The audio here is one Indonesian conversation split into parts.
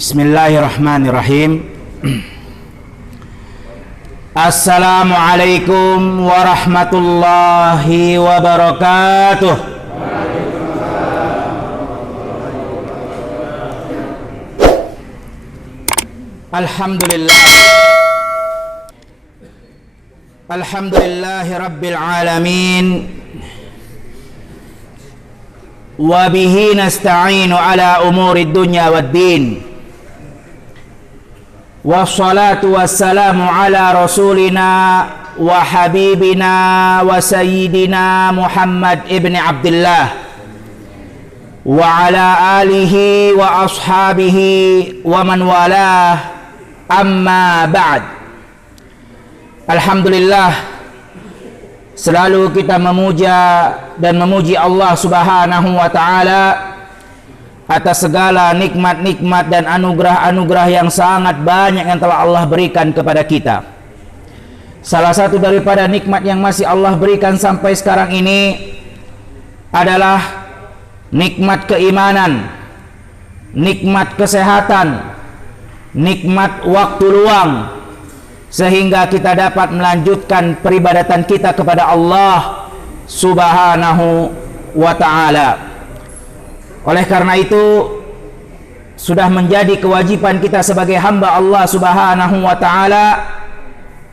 Bismillahirrahmanirrahim. Assalamualaikum warahmatullahi wabarakatuh. Alhamdulillah. Alhamdulillahi rabbil alamin. Wa bihi nasta'inu ala umuri dunya waddin. Wassalatu wassalamu ala rasulina wa habibina wa sayyidina Muhammad ibn Abdullah wa ala alihi wa ashabihi wa man walah, amma ba'd. Alhamdulillah, selalu kita memuja dan memuji Allah Subhanahu wa ta'ala atas segala nikmat-nikmat dan anugerah-anugerah yang sangat banyak yang telah Allah berikan kepada kita. Salah satu daripada nikmat yang masih Allah berikan sampai sekarang ini adalah nikmat keimanan, nikmat kesehatan, nikmat waktu luang, sehingga kita dapat melanjutkan peribadatan kita kepada Allah Subhanahu wa ta'ala. Oleh karena itu, sudah menjadi kewajiban kita sebagai hamba Allah Subhanahu wa ta'ala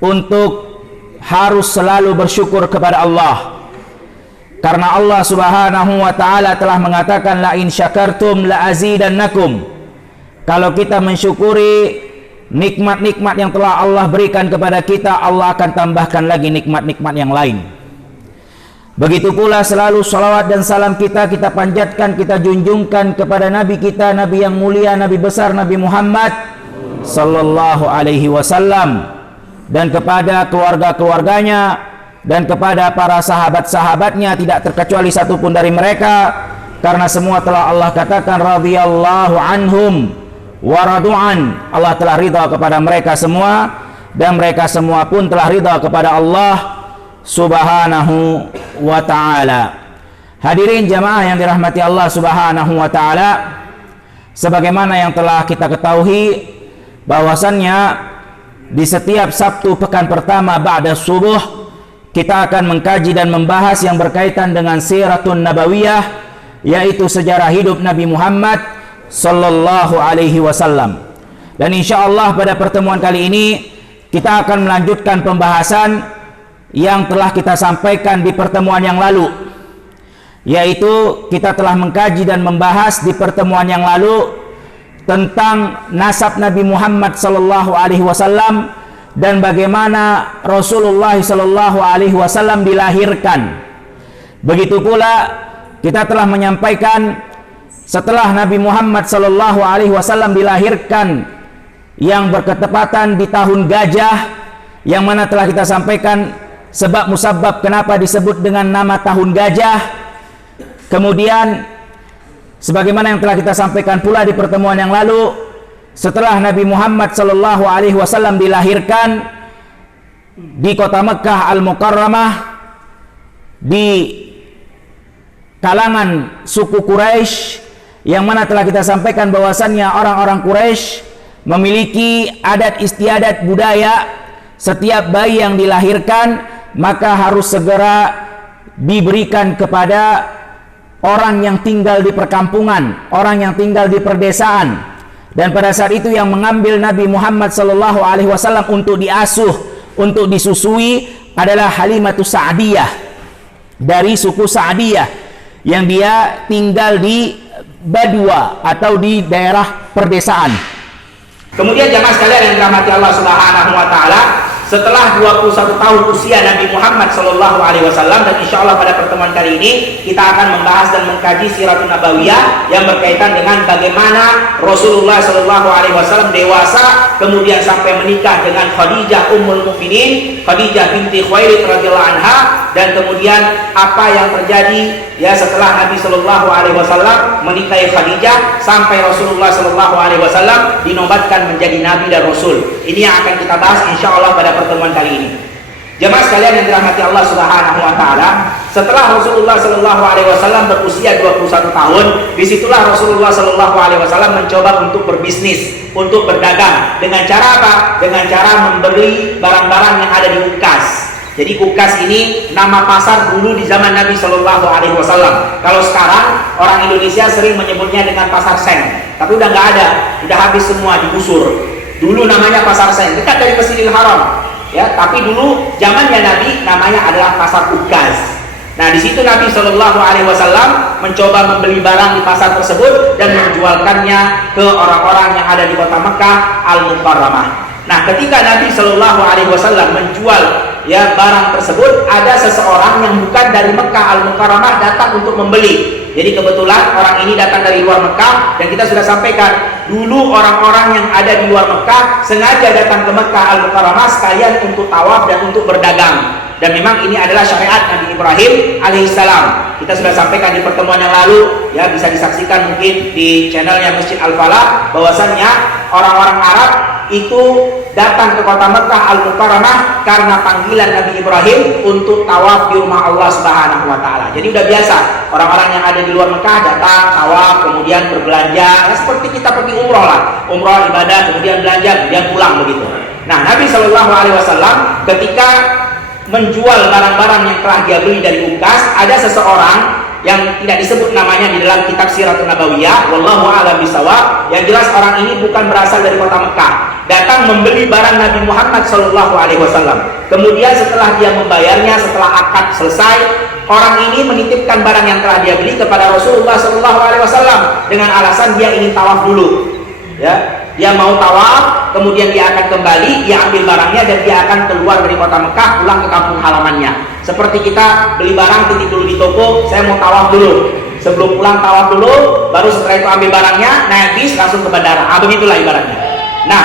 untuk harus selalu bersyukur kepada Allah. Karena Allah Subhanahu wa ta'ala telah mengatakan, la in syakartum la azidannakum. Kalau kita mensyukuri nikmat-nikmat yang telah Allah berikan kepada kita, Allah akan tambahkan lagi nikmat-nikmat yang lain. Begitu pula selalu salawat dan salam kita panjatkan, kita junjungkan kepada Nabi kita, Nabi yang mulia, Nabi besar, Nabi Muhammad sallallahu alaihi wasallam, dan kepada keluarga-keluarganya dan kepada para sahabat-sahabatnya, tidak terkecuali satupun dari mereka, karena semua telah Allah katakan radhiyallahu anhum wa radu'an. Allah telah ridha kepada mereka semua, dan mereka semua pun telah ridha kepada Allah Subhanahu wa ta'ala. Hadirin jamaah yang dirahmati Allah Subhanahu wa ta'ala, sebagaimana yang telah kita ketahui bahwasannya di setiap Sabtu pekan pertama ba'da subuh kita akan mengkaji dan membahas yang berkaitan dengan siratun nabawiyah, yaitu sejarah hidup Nabi Muhammad sallallahu alaihi wasallam. Dan insyaallah pada pertemuan kali ini kita akan melanjutkan pembahasan yang telah kita sampaikan di pertemuan yang lalu, yaitu kita telah mengkaji dan membahas di pertemuan yang lalu tentang nasab Nabi Muhammad sallallahu alaihi wasallam dan bagaimana Rasulullah sallallahu alaihi wasallam dilahirkan. Begitu pula kita telah menyampaikan setelah Nabi Muhammad sallallahu alaihi wasallam dilahirkan yang berketepatan di tahun gajah, yang mana telah kita sampaikan sebab musabab kenapa disebut dengan nama tahun gajah. Kemudian sebagaimana yang telah kita sampaikan pula di pertemuan yang lalu, setelah Nabi Muhammad sallallahu alaihi wasallam dilahirkan di kota Mekah Al-Mukarramah di kalangan suku Quraisy, yang mana telah kita sampaikan bahwasannya orang-orang Quraisy memiliki adat istiadat budaya, setiap bayi yang dilahirkan maka harus segera diberikan kepada orang yang tinggal di perkampungan, orang yang tinggal di perdesaan. Dan pada saat itu yang mengambil Nabi Muhammad sallallahu alaihi wasallam untuk diasuh, untuk disusui adalah Halimatus Sa'diyah dari suku Sa'diyah, yang dia tinggal di Badua atau di daerah perdesaan. Kemudian jamaah sekalian yang dirahmati Allah Subhanahu wa ta'ala, setelah 21 tahun usia Nabi Muhammad sallallahu alaihi wasallam, dan insyaallah pada pertemuan kali ini kita akan membahas dan mengkaji siratun nabawiyah yang berkaitan dengan bagaimana Rasulullah sallallahu alaihi wasallam dewasa kemudian sampai menikah dengan Khadijah Ummul Mukminin, Khadijah binti Khuwailid radhiyallahu anha, dan kemudian apa yang terjadi ya setelah Nabi sallallahu alaihi wasallam menikahi Khadijah sampai Rasulullah sallallahu alaihi wasallam dinobatkan menjadi nabi dan rasul. Ini yang akan kita bahas insyaallah pada pertemuan kali ini. Jemaah sekalian yang dirahmati Allah Subhanahu wa taala, setelah Rasulullah Shallallahu Alaihi Wasallam berusia 21 tahun, disitulah Rasulullah Shallallahu Alaihi Wasallam mencoba untuk berbisnis, untuk berdagang. Dengan cara apa? Dengan cara membeli barang-barang yang ada di Ukas. Jadi Ukas ini nama pasar dulu di zaman Nabi Shallallahu Alaihi Wasallam. Kalau sekarang orang Indonesia sering menyebutnya dengan pasar Seng, tapi udah nggak ada, udah habis semua, digusur. Dulu namanya pasar Seng, dekat dari Masjidil Haram. Ya, tapi dulu zamannya Nabi namanya adalah pasar Ukas. Nah, di situ Nabi Shallallahu Alaihi Wasallam mencoba membeli barang di pasar tersebut dan menjualkannya ke orang-orang yang ada di kota Mekah Al-Mukarramah. Nah, ketika Nabi Shallallahu Alaihi Wasallam menjual barang tersebut, ada seseorang yang bukan dari Mekah Al-Mukarramah datang untuk membeli. Jadi kebetulan orang ini datang dari luar Mekah, dan kita sudah sampaikan dulu orang-orang yang ada di luar Mekah sengaja datang ke Mekah Al-Mukarramah sekalian untuk tawaf dan untuk berdagang. Dan memang ini adalah syariat Nabi Ibrahim alaihissalam. Kita sudah sampaikan di pertemuan yang lalu, ya, bisa disaksikan mungkin di channelnya Masjid Al-Falah, bahwasannya orang-orang Arab itu datang ke kota Mekah Al-Mukarramah karena panggilan Nabi Ibrahim untuk tawaf di rumah Allah Subhanahu wa taala. Jadi udah biasa orang-orang yang ada di luar Mekah datang tawaf, kemudian berbelanja, seperti kita pergi umroh lah, umroh ibadah, kemudian belanja, kemudian pulang begitu. Nah, Nabi Shallallahu Alaihi Wasallam ketika menjual barang-barang yang telah dia beli dari Ukas, ada seseorang yang tidak disebut namanya di dalam kitab Siratun Nabawiyah, wallahu a'lam bishawab, yang jelas orang ini bukan berasal dari kota Mekah, datang membeli barang Nabi Muhammad Shallallahu Alaihi Wasallam. Kemudian setelah dia membayarnya, setelah akad selesai, orang ini menitipkan barang yang telah dia beli kepada Rasulullah Shallallahu Alaihi Wasallam dengan alasan dia ingin tawaf dulu. Ya, dia mau tawaf, kemudian dia akan kembali, dia ambil barangnya dan dia akan keluar dari kota Mekah, pulang ke kampung halamannya. Seperti kita beli barang, titip dulu di toko, saya mau tawaf dulu. Sebelum pulang tawaf dulu, baru setelah itu ambil barangnya, naik bis langsung ke bandara. Begitulah ibaratnya. Nah,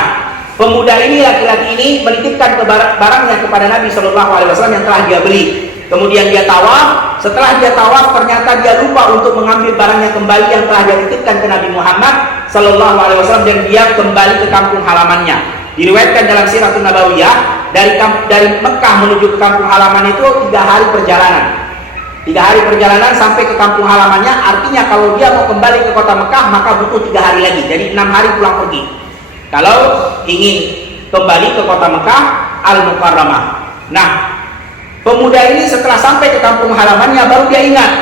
pemuda ini, laki-laki ini menitipkan barangnya kepada Nabi Shallallahu Alaihi Wasallam yang telah dia beli. Kemudian dia tawaf. Setelah dia tawaf, ternyata dia lupa untuk mengambil barangnya kembali yang telah dia titipkan ke Nabi Muhammad Sallallahu Alaihi Wasallam, dan dia kembali ke kampung halamannya. Diriwayatkan dalam Siratun Nabawiyah, dari Mekah menuju ke kampung halaman itu 3 hari perjalanan. 3 hari perjalanan sampai ke kampung halamannya. Artinya kalau dia mau kembali ke kota Mekah, maka butuh 3 hari lagi. Jadi 6 hari pulang pergi kalau ingin kembali ke kota Mekah Al-Mukarramah. Nah, pemuda ini setelah sampai ke kampung halamannya, baru dia ingat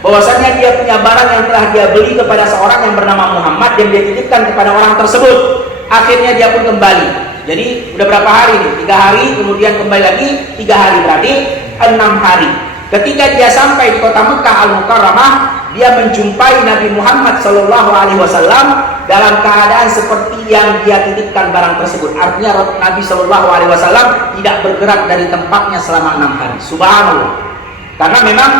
bahwasanya dia punya barang yang telah dia beli kepada seorang yang bernama Muhammad, dan dia titipkan kepada orang tersebut. Akhirnya dia pun kembali. Jadi udah berapa hari nih? 3 hari, kemudian kembali lagi 3 hari, berarti 6 hari. Ketika dia sampai di kota Mekah Al-Mukarramah, dia menjumpai Nabi Muhammad Sallallahu Alaihi Wasallam dalam keadaan seperti yang dia titipkan barang tersebut. Artinya Nabi Sallallahu Alaihi Wasallam tidak bergerak dari tempatnya selama 6 hari. Subhanallah. Karena memang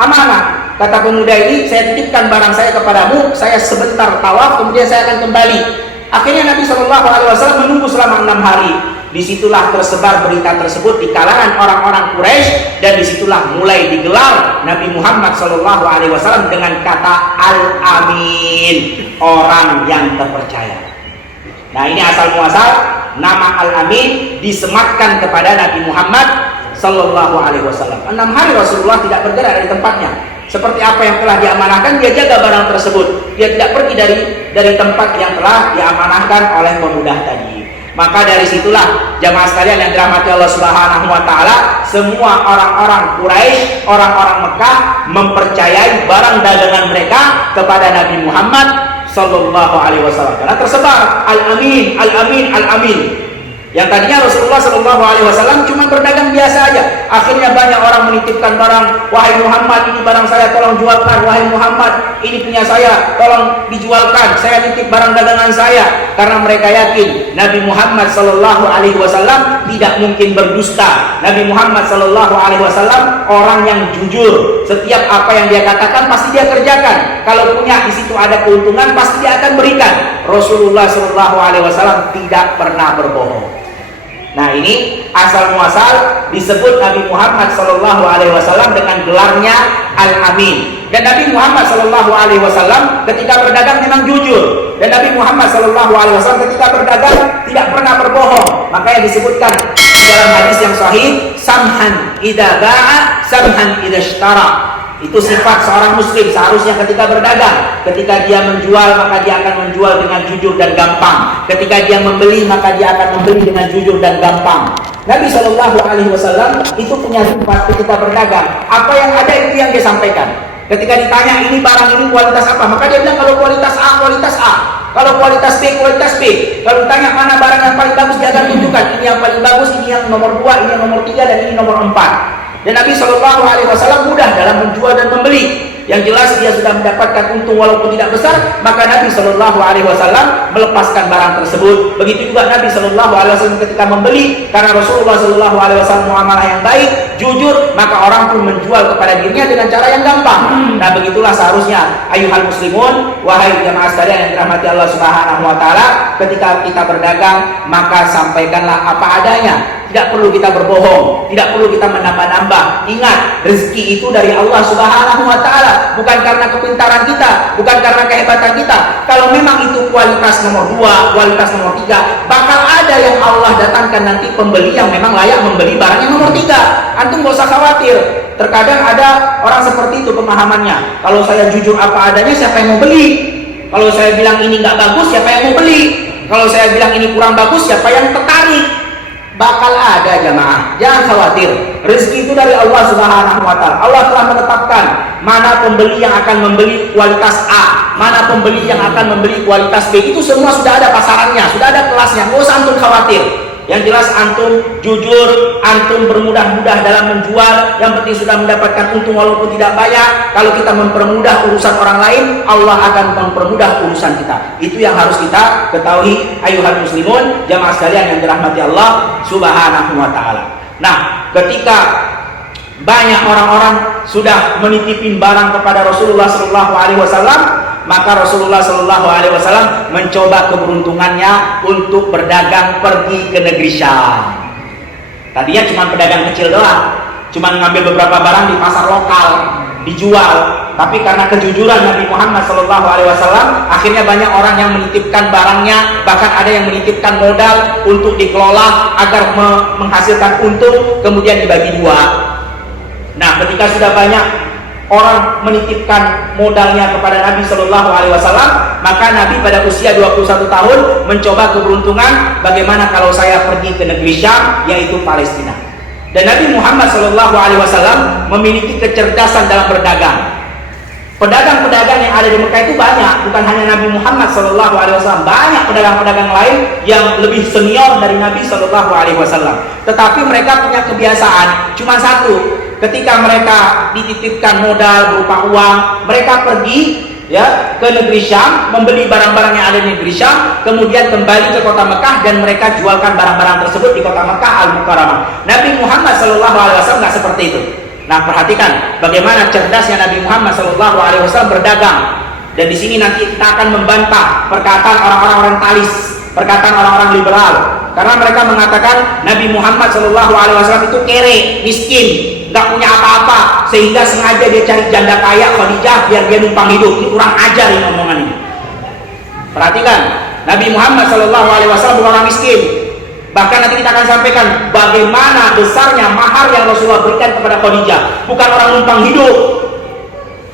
amanah. Kata pemuda ini, saya titipkan barang saya kepadamu, saya sebentar tawaf, kemudian saya akan kembali. Akhirnya Nabi Shallallahu Alaihi Wasallam menunggu selama 6 hari. Disitulah tersebar berita tersebut di kalangan orang-orang Quraisy, dan disitulah mulai digelar Nabi Muhammad Shallallahu Alaihi Wasallam dengan kata Al-Amin, orang yang terpercaya. Nah, ini asal muasal nama Al-Amin disematkan kepada Nabi Muhammad Sallallahu Alaihi Wasallam. 6 hari Rasulullah tidak bergerak dari tempatnya. Seperti apa yang telah diamanahkan, dia jaga barang tersebut. Dia tidak pergi dari tempat yang telah diamanahkan oleh pemuda tadi. Maka dari situlah jamaah sekalian yang dirahmati Allah Subhanahu wa taala, semua orang-orang Quraisy, orang-orang Mekah mempercayai barang dagangan mereka kepada Nabi Muhammad Sallallahu Alaihi Wasallam. Karena tersebar Al-Amin, Al-Amin, Al-Amin. Yang tadinya Rasulullah Sallallahu Alaihi Wasallam cuma berdagang biasa aja. Akhirnya banyak orang menitipkan barang. Wahai Muhammad, ini barang saya, tolong jualkan. Wahai Muhammad, ini punya saya, tolong dijualkan. Saya titip barang dagangan saya. Karena mereka yakin Nabi Muhammad Sallallahu Alaihi Wasallam tidak mungkin berdusta. Nabi Muhammad Sallallahu Alaihi Wasallam orang yang jujur. Setiap apa yang dia katakan pasti dia kerjakan. Kalau punya di situ ada keuntungan, pasti dia akan berikan. Rasulullah Sallallahu Alaihi Wasallam tidak pernah berbohong. Nah, ini asal muasal disebut Nabi Muhammad Sallallahu Alaihi Wasallam dengan gelarnya Al-Amin. Dan Nabi Muhammad Sallallahu Alaihi Wasallam ketika berdagang memang jujur. Dan Nabi Muhammad Sallallahu Alaihi Wasallam ketika berdagang tidak pernah berbohong. Makanya disebutkan dalam hadis yang sahih, samhan idza ba'a, samhan idza ishtara. Itu sifat seorang muslim seharusnya ketika berdagang. Ketika dia menjual, maka dia akan menjual dengan jujur dan gampang. Ketika dia membeli, maka dia akan membeli dengan jujur dan gampang. Nabi SAW itu punya sifat ketika berdagang. Apa yang ada itu yang dia sampaikan. Ketika ditanya ini barang ini kualitas apa, maka dia bilang kalau kualitas A, kualitas A. Kalau kualitas B, kualitas B. Kalau ditanya mana barang yang paling bagus, dia akan tunjukkan ini yang paling bagus, ini yang nomor 2, ini yang nomor 3, dan ini nomor 4. Dan Nabi SAW mudah dalam menjual dan membeli. Yang jelas dia sudah mendapatkan untung walaupun tidak besar, maka Nabi SAW melepaskan barang tersebut. Begitu juga Nabi SAW ketika membeli, karena Rasulullah SAW muamalah yang baik, jujur, maka orang pun menjual kepada dirinya dengan cara yang gampang. Nah, begitulah seharusnya ayuhal muslimun, wahai jamaah sekalian yang dirahmati Allah Subhanahu wa taala, ketika kita berdagang, maka sampaikanlah apa adanya. Tidak perlu kita berbohong, tidak perlu kita menambah-nambah. Ingat, rezeki itu dari Allah Subhanahu wa taala, bukan karena kepintaran kita, bukan karena kehebatan kita. Kalau memang itu kualitas nomor 2, kualitas nomor 3, bakal ada yang Allah datangkan nanti pembeli yang memang layak membeli barang yang nomor 3. Antum gak usah khawatir. Terkadang ada orang seperti itu pemahamannya. Kalau saya jujur apa adanya, siapa yang mau beli? Kalau saya bilang ini nggak bagus, siapa yang mau beli? Kalau saya bilang ini kurang bagus, siapa yang tertarik? Bakal ada jamaah, jangan khawatir. Rezeki itu dari Allah Subhanahu wa taala. Allah telah menetapkan mana pembeli yang akan membeli kualitas A, mana pembeli yang akan membeli kualitas B. Itu semua sudah ada pasarannya, sudah ada kelasnya. Nggak usah antum khawatir. Yang jelas antum jujur, antum bermudah-mudah dalam menjual. Yang penting sudah mendapatkan untung walaupun tidak banyak. Kalau kita mempermudah urusan orang lain, Allah akan mempermudah urusan kita. Itu yang harus kita ketahui ayuhal muslimun, jamaah sekalian yang dirahmati Allah Subhanahu wa taala. Nah, ketika banyak orang-orang sudah menitipin barang kepada Rasulullah SAW, maka Rasulullah SAW mencoba keberuntungannya untuk berdagang pergi ke negeri Syam. Tadinya cuma pedagang kecil doang, cuma ngambil beberapa barang di pasar lokal dijual. Tapi karena kejujuran Nabi Muhammad SAW, akhirnya banyak orang yang menitipkan barangnya, bahkan ada yang menitipkan modal untuk dikelola agar menghasilkan untung, kemudian dibagi 2. Nah, ketika sudah banyak orang menitipkan modalnya kepada Nabi SAW, maka Nabi pada usia 21 tahun mencoba keberuntungan, bagaimana kalau saya pergi ke negeri Syam, yaitu Palestina. Dan Nabi Muhammad SAW memiliki kecerdasan dalam berdagang. Pedagang-pedagang yang ada di Mekah itu banyak, bukan hanya Nabi Muhammad SAW, banyak pedagang-pedagang lain yang lebih senior dari Nabi SAW. Tetapi mereka punya kebiasaan cuma satu. Ketika mereka dititipkan modal berupa uang, mereka pergi ke negeri Syam, membeli barang-barang yang ada di negeri Syam, kemudian kembali ke kota Mekah dan mereka jualkan barang-barang tersebut di kota Mekah Al-Mukarramah. Nabi Muhammad SAW nggak seperti itu. Nah, perhatikan bagaimana cerdasnya Nabi Muhammad SAW berdagang. Dan di sini nanti kita akan membantah perkataan orang-orang orientalis, perkataan orang-orang liberal, karena mereka mengatakan Nabi Muhammad SAW itu kere, miskin, nggak punya apa-apa, sehingga sengaja dia cari janda kaya Khadijah biar dia numpang hidup. Ini kurang ajar ini omongan ini. Perhatikan, Nabi Muhammad SAW bukan orang miskin. Bahkan nanti kita akan sampaikan bagaimana besarnya mahar yang Rasulullah berikan kepada Khadijah. Bukan orang numpang hidup.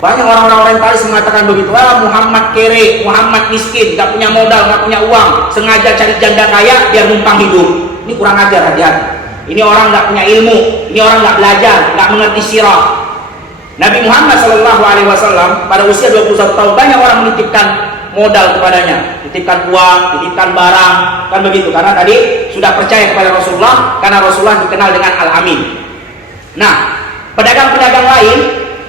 Banyak orang-orang orientalis mengatakan begitu. Muhammad kere, Muhammad miskin, nggak punya modal, nggak punya uang, sengaja cari janda kaya biar numpang hidup. Ini kurang ajar, hati-hati. Ini orang nggak punya ilmu, ini orang nggak belajar, nggak mengerti sirah. Nabi Muhammad SAW pada usia 21 tahun banyak orang menitipkan modal kepadanya, titipkan uang, titipkan barang, kan begitu. Karena tadi sudah percaya kepada Rasulullah, karena Rasulullah dikenal dengan Al-Amin. Nah, pedagang-pedagang lain,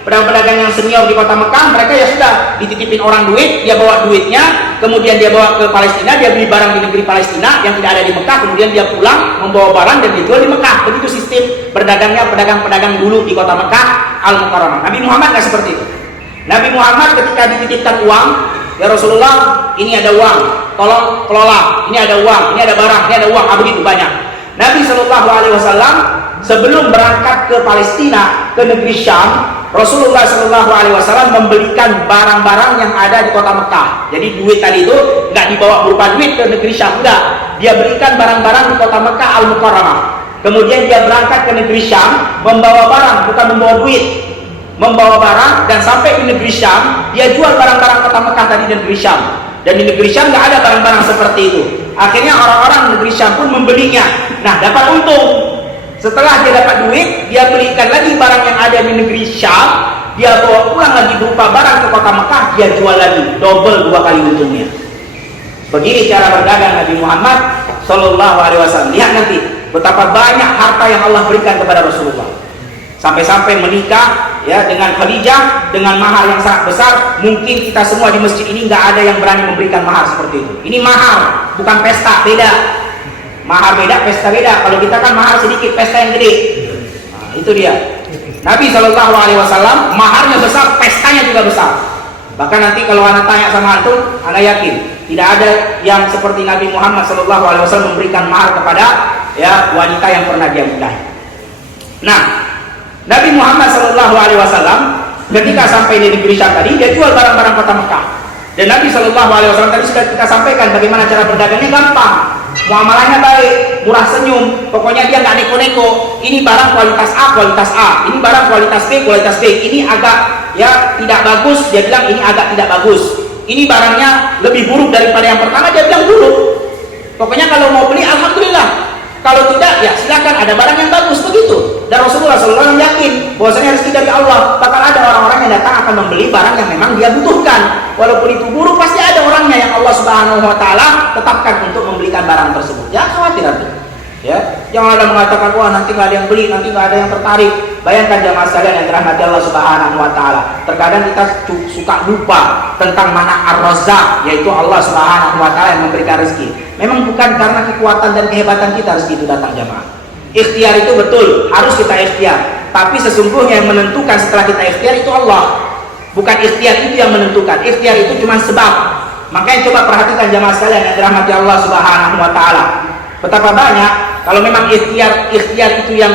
pedagang-pedagang yang senior di kota Mekah, mereka ya sudah dititipin orang duit, dia bawa duitnya, kemudian dia bawa ke Palestina, dia beli barang di negeri Palestina yang tidak ada di Mekah, kemudian dia pulang membawa barang dan dijual di Mekah. Begitu sistem berdagangnya pedagang-pedagang dulu di kota Mekah Al-Mukarramah. Nabi Muhammad nggak seperti itu. Nabi Muhammad ketika dititipkan uang, ya Rasulullah, ini ada uang, tolong kelola. Ini ada uang, ini ada barang, ini ada uang, begitu banyak. Nabi SAW sebelum berangkat ke Palestina, ke negeri Syam, Rasulullah SAW membelikan barang-barang yang ada di kota Mekah. Jadi duit tadi itu nggak dibawa berupa duit ke negeri Syam, enggak. Dia belikan barang-barang di kota Mekah Al-Mukarramah. Kemudian dia berangkat ke negeri Syam, membawa barang, bukan membawa duit, membawa barang, dan sampai di negeri Syam, dia jual barang-barang kota Mekah tadi di negeri Syam. Dan di negeri Syam nggak ada barang-barang seperti itu. Akhirnya orang-orang negeri Syam pun membelinya. Nah, dapat untung. Setelah dia dapat duit, dia belikan lagi barang yang ada di negeri Syam, dia bawa pulang lagi berupa barang ke kota Mekah, dia jual lagi, double 2 kali untungnya. Begini cara berdagang Nabi Muhammad Sallallahu Alaihi Wasallam. Lihat nanti betapa banyak harta yang Allah berikan kepada Rasulullah. Sampai-sampai menikah ya dengan Khadijah dengan mahar yang sangat besar. Mungkin kita semua di masjid ini nggak ada yang berani memberikan mahar seperti itu. Ini mahar, bukan pesta, beda. Mahar beda, pesta beda. Kalau kita kan mahar sedikit, pesta yang gede. Nah, itu dia. Nabi Shallallahu Alaihi Wasallam maharnya besar, pestanya juga besar. Bahkan nanti kalau anak tanya sama antum, anak yakin tidak ada yang seperti Nabi Muhammad Shallallahu Alaihi Wasallam memberikan mahar kepada ya wanita yang pernah dia nikahi. Nah, Nabi Muhammad Shallallahu Alaihi Wasallam ketika sampai di negeri Syam tadi, dia jual barang-barang kota Mekah. Dan Nabi Shallallahu Alaihi Wasallam tadi sudah kita sampaikan bagaimana cara berdagangnya gampang, muamalahnya baik, murah senyum. Pokoknya dia nggak neko-neko. Ini barang kualitas A, kualitas A. Ini barang kualitas B, kualitas B. Ini agak ya tidak bagus. Dia bilang ini agak tidak bagus. Ini barangnya lebih buruk daripada yang pertama. Dia bilang buruk. Pokoknya kalau mau beli, alhamdulillah. Kalau tidak, ya silakan, ada barang yang bagus, begitu. Dan Rasulullah SAW yakin bahwasanya rezeki dari Allah. Bakal ada orang-orang yang datang akan membeli barang yang memang dia butuhkan. Walaupun itu buruk, pasti ada orangnya yang Allah Subhanahu Wa Taala tetapkan untuk membelikan barang tersebut. Jangan khawatir nanti. Ya, jangan ada mengatakan wah nanti nggak ada yang beli, nanti nggak ada yang tertarik. Bayangkan jamaah sekalian yang dirahmati Allah Subhanahu Wa Taala. Terkadang kita suka lupa tentang mana Ar-Razzaq, yaitu Allah Subhanahu Wa Taala yang memberikan rezeki. Memang bukan karena kekuatan dan kehebatan kita rezeki itu datang, jamaah. Ikhtiar itu betul, harus kita ikhtiar. Tapi sesungguhnya yang menentukan setelah kita ikhtiar itu Allah. Bukan ikhtiar itu yang menentukan. Ikhtiar itu cuma sebab. Makanya coba perhatikan jamaah sekalian yang dirahmati Allah Subhanahu Wa Taala. Betapa banyak kalau memang ikhtiar itu yang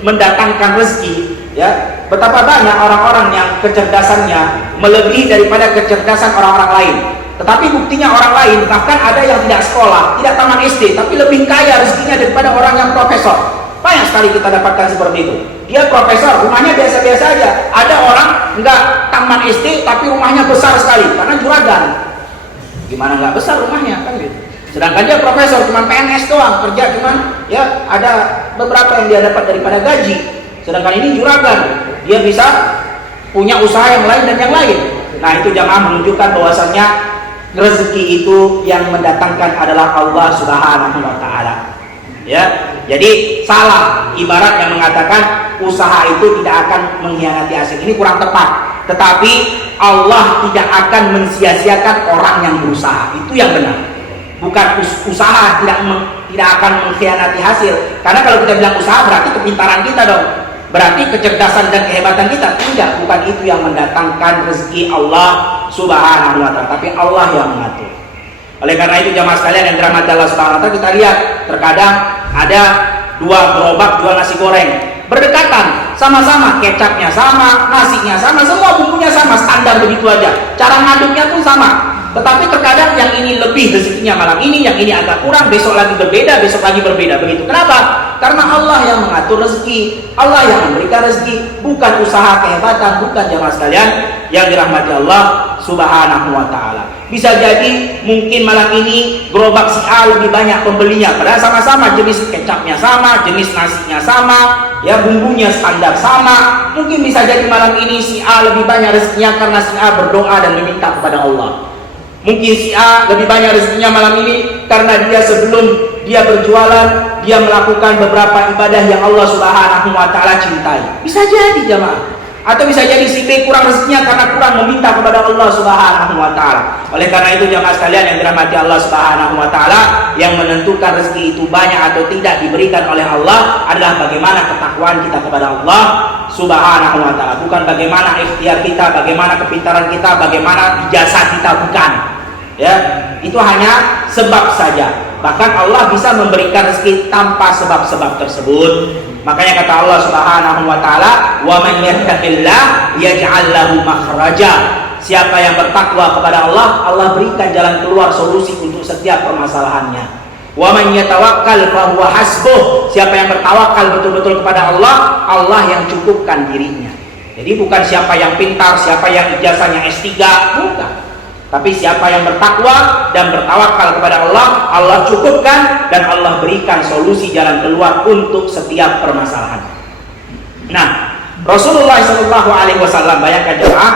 mendatangkan rezeki, ya. Betapa banyak orang-orang yang kecerdasannya melebihi daripada kecerdasan orang-orang lain. Tetapi buktinya orang lain, bahkan ada yang tidak sekolah, tidak tamat SD, tapi lebih kaya rezekinya daripada orang yang profesor. Banyak sekali kita dapatkan seperti itu. Dia profesor, rumahnya biasa-biasa aja. Ada orang nggak tamat SD, tapi rumahnya besar sekali karena juragan. Gimana nggak besar rumahnya, kan gitu. Sedangkan dia profesor, cuma PNS doang, kerja cuma ya ada beberapa yang dia dapat daripada gaji. Sedangkan ini juragan, dia bisa punya usaha yang lain dan yang lain. Nah, itu jamaah menunjukkan bahwasannya rezeki itu yang mendatangkan adalah Allah Subhanahu Wa Taala. Ya, jadi salah ibarat yang mengatakan usaha itu tidak akan mengkhianati hasil. Ini kurang tepat. Tetapi Allah tidak akan mensia-siakan orang yang berusaha. Itu yang benar. Bukan usaha tidak akan mengkhianati hasil. Karena kalau kita bilang usaha berarti kepintaran kita dong. Berarti kecerdasan dan kehebatan kita. Tidak, bukan itu yang mendatangkan rezeki Allah Subhanahu Wa Taala, tapi Allah yang mengatur. Oleh karena itu jamaah sekalian yang dirahmati Allah Subhanahu Wa Taala, kita lihat terkadang ada dua gerobak jual nasi goreng berdekatan, sama-sama kecapnya sama, nasinya sama, semua bumbunya sama, standar begitu aja. Cara ngaduknya pun sama. Tetapi terkadang yang ini lebih rezekinya malam ini, yang ini agak kurang, besok lagi berbeda, besok lagi berbeda, begitu. Kenapa? Karena Allah yang mengatur rezeki, Allah yang memberikan rezeki, bukan usaha kehebatan, bukan jamaah sekalian yang dirahmati Allah Subhanahu Wa Taala. Bisa jadi mungkin malam ini gerobak si A lebih banyak pembelinya, padahal sama-sama jenis kecapnya sama, jenis nasinya sama, ya bumbunya standar sama. Mungkin bisa jadi malam ini si A lebih banyak rezekinya karena si A berdoa dan meminta kepada Allah. Mungkin si A lebih banyak rezekinya malam ini karena dia sebelum dia berjualan, dia melakukan beberapa ibadah yang Allah Subhanahu Wa Taala cintai. Bisa jadi jamaah. Atau bisa jadi si B kurang rezekinya karena kurang meminta kepada Allah Subhanahu Wa Taala. Oleh karena itu jamaah sekalian yang dirahmati Allah Subhanahu Wa Taala, yang menentukan rezeki itu banyak atau tidak diberikan oleh Allah adalah bagaimana ketakwaan kita kepada Allah Subhanahu Wa Taala. Bukan bagaimana ikhtiar kita, bagaimana kepintaran kita, bagaimana ijazah kita, bukan. Ya, itu hanya sebab saja. Bahkan Allah bisa memberikan rezeki tanpa sebab-sebab tersebut. Makanya kata Allah Subhanahu Wa Taala, "Wa man yattaqillah yaj'al lahu makhraja." Siapa yang bertakwa kepada Allah, Allah berikan jalan keluar, solusi untuk setiap permasalahannya. Wa man yatawakkal fa huwa hasbuh. Siapa yang bertawakal betul-betul kepada Allah, Allah yang cukupkan dirinya. Jadi bukan siapa yang pintar, siapa yang ijazahnya S3, bukan. Tapi siapa yang bertakwa dan bertawakal kepada Allah, Allah cukupkan dan Allah berikan solusi jalan keluar untuk setiap permasalahan. Nah, Rasulullah SAW, bayangkan jemaah,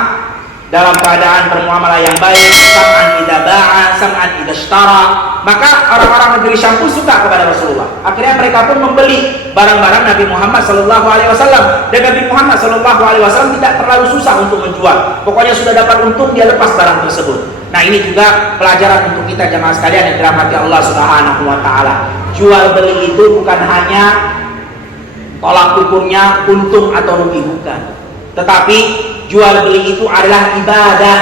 dalam keadaan bermuamalah yang baik, sam'an idza ba'a, sam'an idza ishtara, maka orang-orang negeri Syam pun suka kepada Rasulullah. Akhirnya mereka pun membeli barang-barang Nabi Muhammad SAW, dan Nabi Muhammad SAW tidak terlalu susah untuk menjual. Pokoknya sudah dapat untung, dia lepas barang tersebut. Nah, ini juga pelajaran untuk kita jemaah sekalian yang dirahmati Allah Subhanahu wa taala. Jual beli itu bukan hanya tolak ukurnya untung atau rugi, bukan. Tetapi jual beli itu adalah ibadah.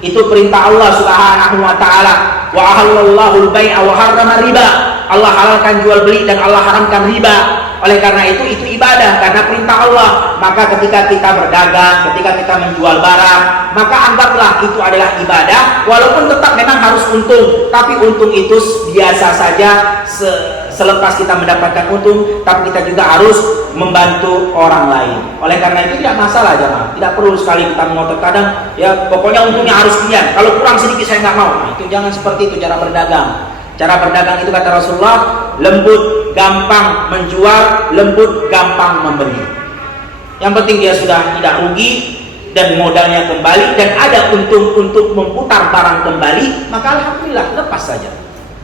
Itu perintah Allah Subhanahu wa taala. Wa ahallallahu al-bai'a wa harrama riba. Allah halalkan jual beli dan Allah haramkan riba. Oleh karena itu ibadah karena perintah Allah. Maka ketika kita berdagang, ketika kita menjual barang, maka anggaplah itu adalah ibadah, walaupun tetap memang harus untung, tapi untung itu biasa saja. Selepas kita mendapatkan untung, tapi kita juga harus membantu orang lain. Oleh karena itu tidak masalah jemaah, tidak perlu sekali kita mengotot. Kadang ya pokoknya untungnya harus sekian, kalau kurang sedikit saya nggak mau. Nah, itu jangan seperti itu cara berdagang. Cara berdagang itu kata Rasulullah, lembut gampang menjual, lembut gampang membeli. Yang penting dia sudah tidak rugi dan modalnya kembali dan ada untung untuk memutar barang kembali, maka alhamdulillah lepas saja.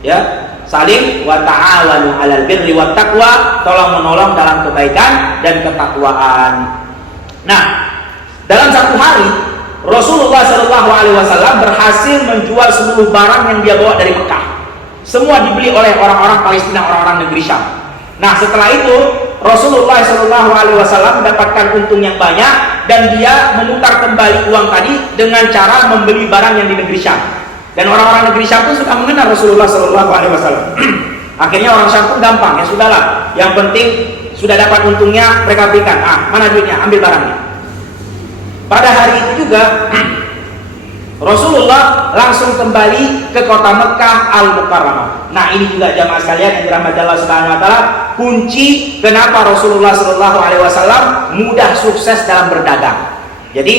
Ya, saling wa ta'awanu 'alal birri wat taqwa, tolong menolong dalam kebaikan dan ketakwaan. Nah, dalam satu hari Rasulullah SAW berhasil menjual seluruh barang yang dia bawa dari Mekah. Semua dibeli oleh orang-orang Palestina, orang-orang negeri Syam. Nah, setelah itu Rasulullah SAW mendapatkan untung yang banyak dan dia memutar kembali uang tadi dengan cara membeli barang yang di negeri Syam. Dan orang-orang negeri Syam pun sudah mengenal Rasulullah SAW. Akhirnya orang Syam pun gampang, ya sudahlah. Yang penting sudah dapat untungnya, mereka berikan. Mana duitnya? Ambil barangnya. Pada hari itu juga Rasulullah langsung kembali ke kota Mekah Al-Mukarramah. Nah, ini juga jamaah sekalian yang dirahmati Allah Subhanahu wa taala, kunci kenapa Rasulullah SAW mudah sukses dalam berdagang. Jadi,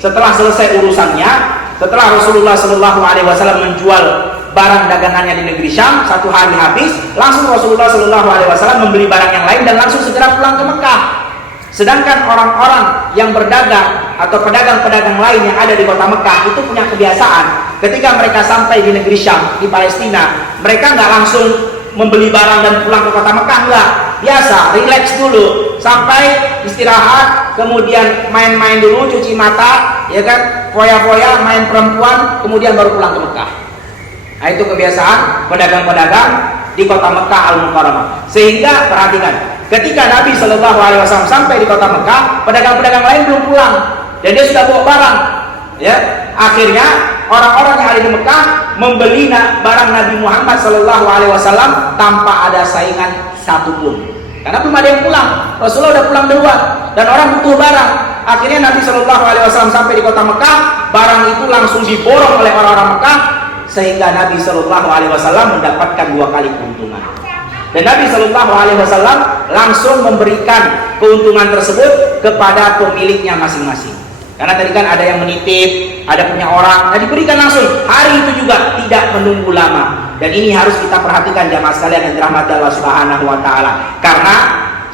setelah selesai urusannya, setelah Rasulullah SAW menjual barang dagangannya di negeri Syam, satu hari habis, langsung Rasulullah SAW membeli barang yang lain dan langsung segera pulang ke Mekah. Sedangkan orang-orang yang berdagang atau pedagang-pedagang lain yang ada di kota Mekah itu punya kebiasaan, ketika mereka sampai di negeri Syam, di Palestina, mereka nggak langsung membeli barang dan pulang ke kota Mekah, enggak. Biasa, relax dulu, sampai istirahat, kemudian main-main dulu, cuci mata, ya kan, foya-foya, main perempuan, kemudian baru pulang ke Mekah. Nah, itu kebiasaan pedagang-pedagang di kota Mekah Al-Mukarramah. Sehingga perhatikan, ketika Nabi SAW sampai di kota Mekah, pedagang-pedagang lain belum pulang dan dia sudah bawa barang. Ya, akhirnya orang-orang yang ada di Mekah membeli barang Nabi Muhammad SAW tanpa ada saingan satupun. Karena belum ada yang pulang, Rasulullah sudah pulang duluan dan orang butuh barang. Akhirnya Nabi SAW sampai di kota Mekah, barang itu langsung diborong oleh orang-orang Mekah, sehingga Nabi SAW mendapatkan 2 kali keuntungan. Dan Nabi SAW langsung memberikan keuntungan tersebut kepada pemiliknya masing-masing. Karena tadi kan ada yang menitip, ada punya orang, nah diberikan langsung. Hari itu juga tidak menunggu lama. Dan ini harus kita perhatikan jamaah sekalian yang dirahmati Allah Subhanahu wa taala. Karena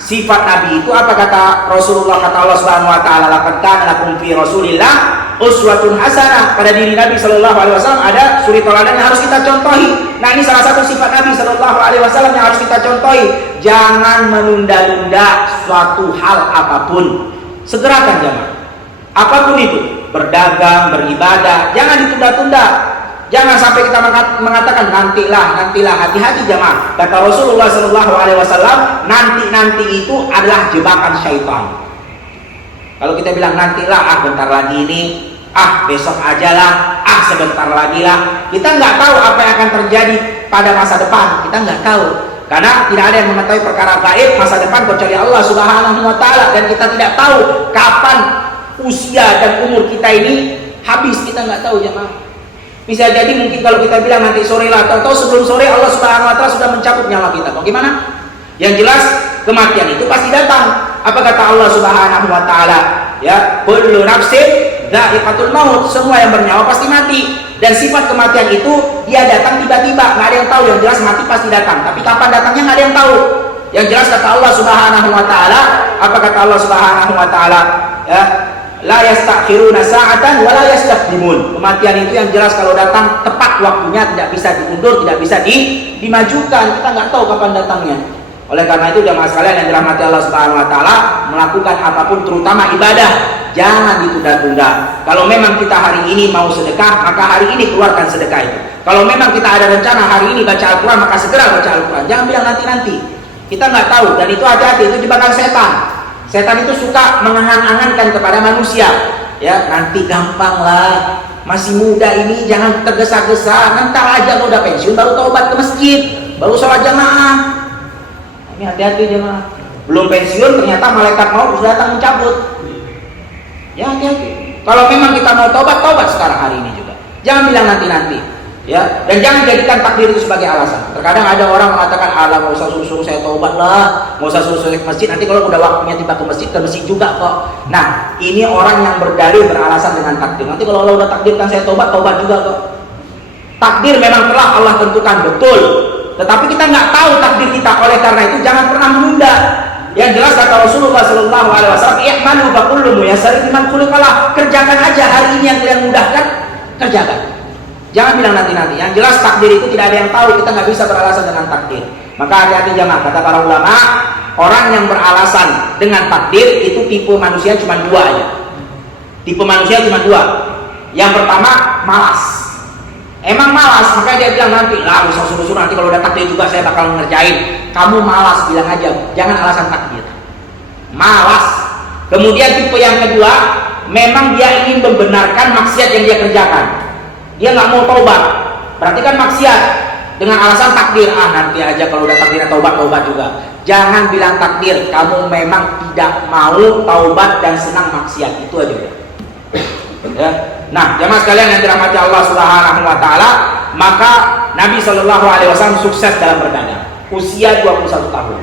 sifat Nabi itu apa kata Rasulullah, kata Allah Subhanahu wa taala, laqad kana lakum fi Rasulillah uswatun hasanah. Pada diri Nabi sallallahu alaihi wasallam ada suri teladan yang harus kita contohi. Nah, ini salah satu sifat Nabi sallallahu alaihi wasallam yang harus kita contohi. Jangan menunda-nunda suatu hal apapun. Segerakan jemaah. Apapun itu, berdagang, beribadah, jangan ditunda-tunda. Jangan sampai kita mengatakan nantilah. Hati-hati jemaah. Kata Rasulullah sallallahu alaihi wasallam, nanti itu adalah jebakan syaitan. Kalau kita bilang nantilah, bentar lagi ini, besok ajalah, sebentar lagi lah, kita nggak tahu apa yang akan terjadi pada masa depan. Kita nggak tahu, karena tidak ada yang mengetahui perkara gaib masa depan kecuali Allah Subhanahu wa taala, dan kita tidak tahu kapan usia dan umur kita ini habis. Kita nggak tahu jemaah. Bisa jadi mungkin kalau kita bilang nanti sore lah, atau sebelum sore Allah Subhanahu wa taala sudah mencabut nyawa kita. Bagaimana? Yang jelas kematian itu pasti datang. Apa kata Allah Subhanahu wa taala? Ya, kullu nafsin dha'iqatul maut. Semua yang bernyawa pasti mati. Dan sifat kematian itu dia datang tiba-tiba, nggak ada yang tahu. Yang jelas mati pasti datang. Tapi kapan datangnya nggak ada yang tahu. Yang jelas kata Allah Subhanahu wa taala, apa kata Allah Subhanahu wa taala? Ya, la yastakhiruna sa'atan wa la yastaqdimun. Kematian itu yang jelas kalau datang tepat waktunya, tidak bisa diundur, tidak bisa dimajukan. Kita nggak tahu kapan datangnya. Oleh karena itu jamaah sekalian yang dirahmati Allah Subhanahu wa taala, melakukan apapun terutama ibadah jangan ditunda-tunda. Kalau memang kita hari ini mau sedekah, maka hari ini keluarkan sedekah itu. Kalau memang kita ada rencana hari ini baca Al-Qur'an, maka segera baca Al-Qur'an. Jangan bilang nanti-nanti. Kita nggak tahu, dan itu hati-hati, itu jebakan setan. Setan itu suka mengangan-angankan kepada manusia. Ya, nanti gampang lah. Masih muda ini jangan tergesa-gesa. Ntar aja kalau udah pensiun baru taubat ke masjid, baru sholat jamaah. Ini hati-hati jemaah. Belum pensiun ternyata malaikat maut sudah datang mencabut. Ya hati-hati. Kalau memang kita mau taubat sekarang hari ini juga. Jangan bilang nanti-nanti. Ya, dan jangan jadikan takdir itu sebagai alasan. Terkadang ada orang mengatakan, "Alah, nggak usah suruh saya taubat lah, nggak usah suruh saya ke masjid. Nanti kalau udah waktunya tiba ke masjid juga kok." Nah, ini orang yang berdalil beralasan dengan takdir. Nanti kalau Allah udah takdirkan saya taubat juga kok. Takdir memang telah Allah tentukan, betul. Tetapi kita nggak tahu takdir kita. Oleh karena itu jangan pernah menunda. Yang jelas kata Rasulullah Sallallahu Alaihi Wasallam, "I'malu fa kullu muyassar liman khuliqa." Kerjakan aja hari ini yang kalian mudahkan, kerjakan. Jangan bilang nanti-nanti. Yang jelas takdir itu tidak ada yang tahu. Kita nggak bisa beralasan dengan takdir. Maka hati-hati jamaah. Kata para ulama, orang yang beralasan dengan takdir itu tipe manusia cuma dua aja. Tipe manusia cuma dua. Yang pertama malas. Emang malas, makanya dia bilang nanti lah usah suruh-suruh, nanti kalau udah takdir juga saya bakal ngerjain. Kamu malas, bilang aja, jangan alasan takdir. Malas. Kemudian tipe yang kedua, memang dia ingin membenarkan maksiat yang dia kerjakan. Dia nggak mau taubat, berarti kan maksiat dengan alasan takdir. Nanti aja kalau udah takdirnya taubat juga. Jangan bilang takdir, kamu memang tidak mau taubat dan senang maksiat, itu aja. Ya. Nah, jamaah sekalian yang dirahmati Allah Subhanahu wa taala, maka Nabi Shallallahu alaihi wasallam sukses dalam berdagang. Usia 21 tahun.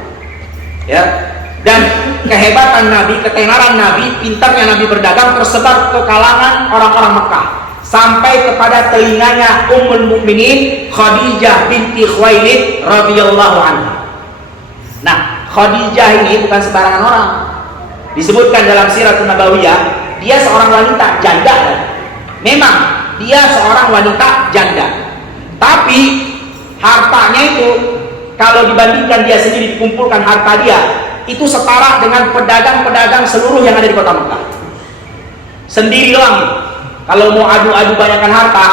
Ya. Dan kehebatan Nabi, ketenaran Nabi, pintarnya Nabi berdagang tersebar ke kalangan orang-orang Mekah. Sampai kepada telinganya Ummul Mukminin Khadijah binti Khuwailid radhiyallahu anha. Nah, Khadijah ini bukan sembarangan orang. Disebutkan dalam Siratun Nabawiyah, dia seorang wanita janda. Memang dia seorang wanita janda. Tapi hartanya itu kalau dibandingkan dia sendiri dikumpulkan harta dia, itu setara dengan pedagang-pedagang seluruh yang ada di kota Mekah. Sendiri doang. Kalau mau adu-adu banyakkan harta,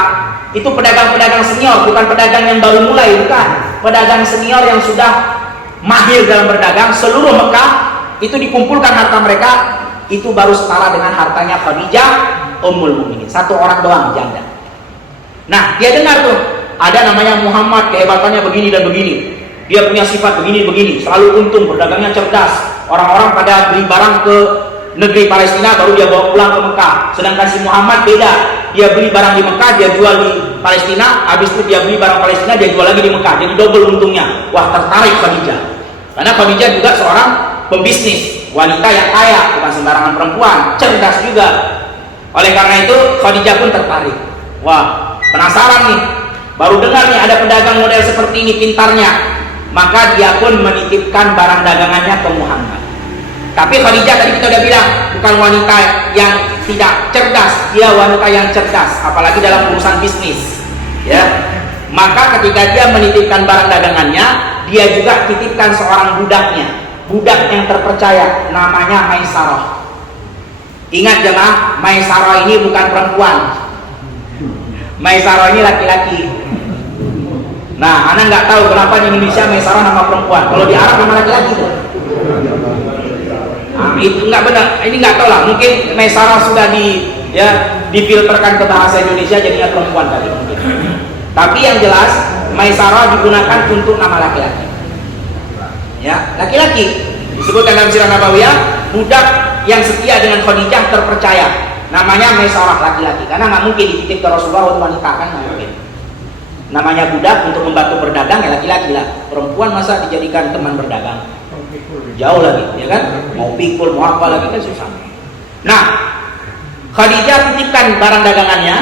itu pedagang-pedagang senior, bukan pedagang yang baru mulai, bukan. Pedagang senior yang sudah mahir dalam berdagang, seluruh Mekah itu dikumpulkan harta mereka, itu baru setara dengan hartanya Khadijah Ummul Mukminin. Satu orang doang janda. Nah, dia dengar tuh, ada namanya Muhammad, kehebatannya begini dan begini. Dia punya sifat begini-begini, selalu untung, berdagangnya cerdas. Orang-orang pada beli barang ke negeri Palestina baru dia bawa pulang ke Mekah. Sedangkan si Muhammad beda, dia beli barang di Mekah, dia jual di Palestina, habis itu dia beli barang Palestina, dia jual lagi di Mekah. Jadi double untungnya. Wah, tertarik Khadijah. Karena Khadijah juga seorang pembisnis, wanita yang kaya, bukan sembarangan perempuan, cerdas juga. Oleh karena itu Khadijah pun tertarik. Wah, penasaran nih, baru dengar nih ada pedagang model seperti ini pintarnya. Maka dia pun menitipkan barang dagangannya ke Muhammad. Tapi Khadijah tadi kita udah bilang bukan wanita yang tidak cerdas, dia wanita yang cerdas, apalagi dalam urusan bisnis. Ya, maka ketika dia menitipkan barang dagangannya, dia juga titipkan seorang budaknya, budak yang terpercaya, namanya Maisarah. Ingat jemaah, Maisarah ini bukan perempuan, Maisarah ini laki-laki. Nah, Anda nggak tahu kenapa di Indonesia Maisarah nama perempuan, kalau di Arab nama laki-laki tuh. Itu nggak benar, ini nggak tahu lah, mungkin Maisarah sudah difilterkan ke bahasa Indonesia jadinya perempuan tadi mungkin. Tapi yang jelas Maisarah digunakan untuk nama laki-laki. Ya, laki-laki disebutkan dalam Sirah Nabawiyah, budak yang setia dengan Khadijah terpercaya. namanya Maisarah, laki-laki, karena nggak mungkin dititip ke Rasulullah untuk wanita, kan nggak mungkin. Namanya budak untuk membantu berdagang ya laki-laki lah. Perempuan masa dijadikan teman berdagang? Jauh lagi, ya kan? Mau pikul, mau apa lagi kan susah. Nah, Khadijah titipkan barang dagangannya,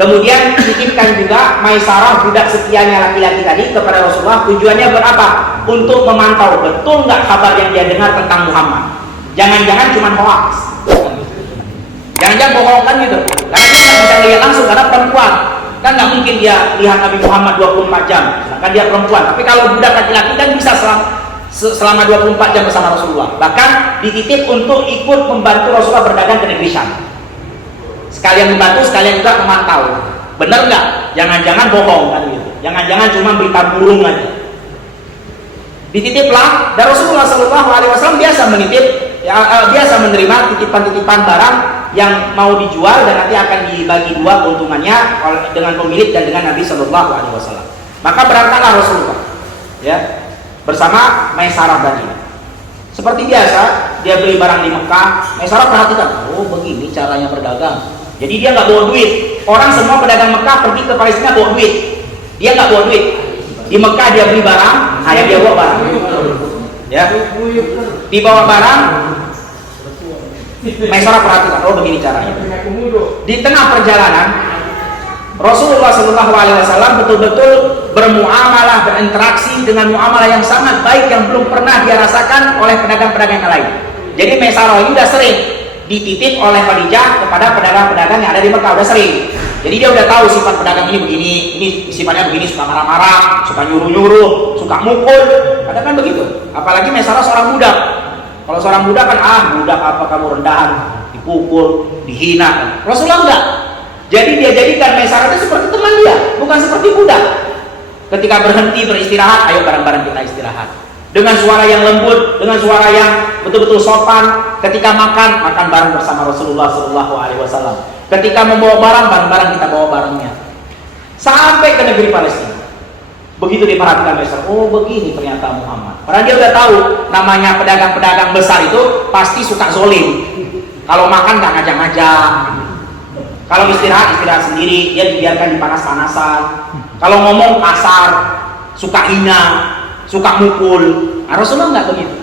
kemudian titipkan juga Maisarah, budak setianya laki-laki tadi, kepada Rasulullah. Tujuannya berapa? Untuk memantau betul nggak kabar yang dia dengar tentang Muhammad. Jangan-jangan cuma hoax, jangan-jangan bohong kan gitu. Karena dia nggak bisa lihat langsung karena perempuan. Kan nggak mungkin dia lihat Nabi Muhammad 24 jam, kan dia perempuan. Tapi kalau budak laki-laki kan bisa selama 24 jam bersama Rasulullah. Bahkan dititip untuk ikut membantu Rasulullah berdagang ke negeri Syam. Sekalian membantu, sekalian juga memantau. Benar nggak? Jangan-jangan bohong kan gitu. Jangan-jangan cuma berita burung aja. Dititiplah, dan Rasulullah SAW biasa menitip, biasa menerima titipan-titipan barang yang mau dijual dan nanti akan dibagi dua keuntungannya dengan pemilik dan dengan Nabi SAW. Maka berangkatlah Rasulullah, ya, bersama Maisarah tadi. Seperti biasa, dia beli barang di Mekah. Maisarah perhatikan, oh begini caranya berdagang. Jadi dia nggak bawa duit. Orang semua pedagang Mekah pergi ke Palestina bawa duit. Dia nggak bawa duit. Di Mekah dia beli barang, hanya dia bawa barang. Ya, dibawa barang. Maisarah perhatikan, oh begini caranya. Di tengah perjalanan, Rasulullah SAW betul-betul bermuamalah, berinteraksi dengan muamalah yang sangat baik yang belum pernah dia rasakan oleh pedagang-pedagang yang lain. Jadi Maisarah ini udah sering dititip oleh Khadijah kepada pedagang-pedagang yang ada di Mekah, udah sering. Jadi dia udah tahu sifat pedagang ini begini, ini sifatnya begini, suka marah-marah, suka nyuruh-nyuruh, suka mukul, kadang kan begitu. Apalagi Maisarah seorang budak. Kalau seorang budak kan, budak apa kamu rendahan, dipukul, dihina. Rasulullah enggak. Jadi dia jadikan Maisarah itu seperti teman dia, bukan seperti budak. Ketika berhenti beristirahat, ayo bareng-bareng kita istirahat. Dengan suara yang lembut, dengan suara yang betul-betul sopan. Ketika makan bareng bersama Rasulullah SAW. Ketika membawa barang, bareng-bareng kita bawa barangnya. Sampai ke negeri Palestina. Begitu diperhatikan Maisarah, oh begini ternyata Muhammad. Padahal dia udah tahu, namanya pedagang-pedagang besar itu pasti suka zolim. Kalau makan nggak ngajak-ngajak. Kalau istirahat sendiri, dia dibiarkan dipanas-panasan. Kalau ngomong kasar, suka hina, suka mukul. Nah, Rasulullah nggak begitu.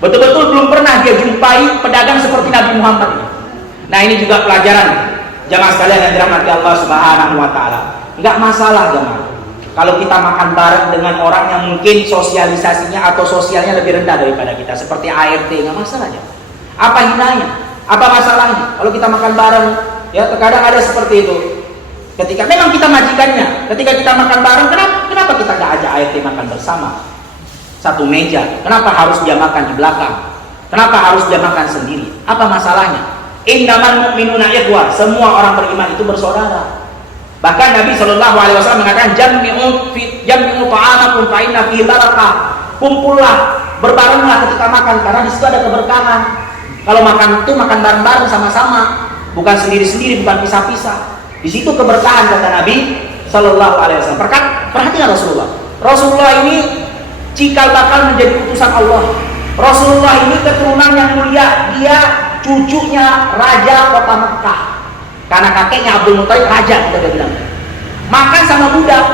Betul-betul belum pernah dia jumpai pedagang seperti Nabi Muhammad ini. Nah, ini juga pelajaran jamaah sekalian yang dirahmati Allah Subhanahu wa taala. Enggak masalah jamaah kalau kita makan bareng dengan orang yang mungkin sosialisasinya atau sosialnya lebih rendah daripada kita, seperti ART, enggak masalah aja. Apa hinanya? Apa masalahnya? Kalau kita makan bareng, ya terkadang ada seperti itu. Ketika memang kita majikannya, ketika kita makan bareng, kenapa kita nggak ajak ART makan bersama? Satu meja, kenapa harus dia makan di belakang? Kenapa harus dia makan sendiri? Apa masalahnya? Innamal mu'minuna ikhwah, semua orang beriman itu bersaudara. Bahkan Nabi SAW mengatakan jammi'u ta'amakum fa inna fihi barakah. Kumpullah, berbarenglah ketika makan karena di situ ada keberkahan. Kalau makan itu makan bareng-bareng sama-sama, bukan sendiri-sendiri, bukan pisah-pisah. Di situ keberkahan kata Nabi SAW. Perhatikan Rasulullah. Rasulullah ini cikal bakal menjadi utusan Allah. Rasulullah ini keturunan yang mulia, dia cucunya raja kota Mekah. Karena kakeknya Abdul Muthalib raja, kita bilang. Makan sama budak.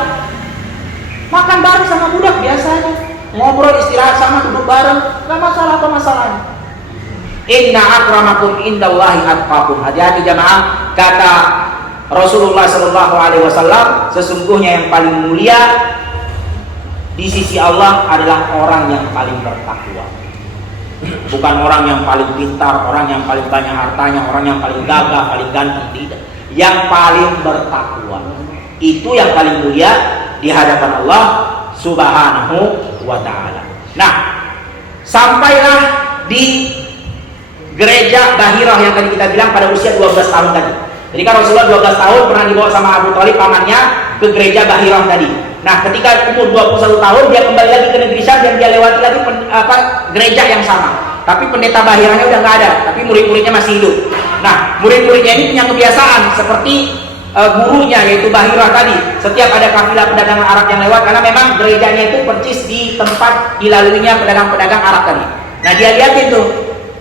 Makan bareng sama budak biasanya. Ngobrol, istirahat sama, duduk bareng, enggak masalah, apa masalahnya? Inna akramakum indallahi atqakum. Hati-hati jamaah, kata Rasulullah SAW, sesungguhnya yang paling mulia di sisi Allah adalah orang yang paling bertakwa. Bukan orang yang paling pintar, orang yang paling banyak hartanya, orang yang paling gagah, paling ganteng, tidak. Yang paling bertakwa itu yang paling mulia di hadapan Allah Subhanahu wa ta'ala. Nah, sampailah di gereja Bahirah yang tadi kita bilang pada usia 12 tahun tadi. Jadi kan Rasulullah 12 tahun pernah dibawa sama Abu Thalib pamannya ke gereja Bahirah tadi. Nah, ketika umur 21 tahun dia kembali lagi ke negeri Syam dan dia lewati lagi gereja yang sama. Tapi pendeta Bahirahnya udah nggak ada, tapi murid-muridnya masih hidup. Nah, murid-muridnya ini punya kebiasaan seperti gurunya yaitu Bahirah tadi. Setiap ada kafilah pedagang Arab yang lewat, karena memang gerejanya itu persis di tempat dilaluinya pedagang-pedagang Arab tadi. Nah, dia lihatin tuh,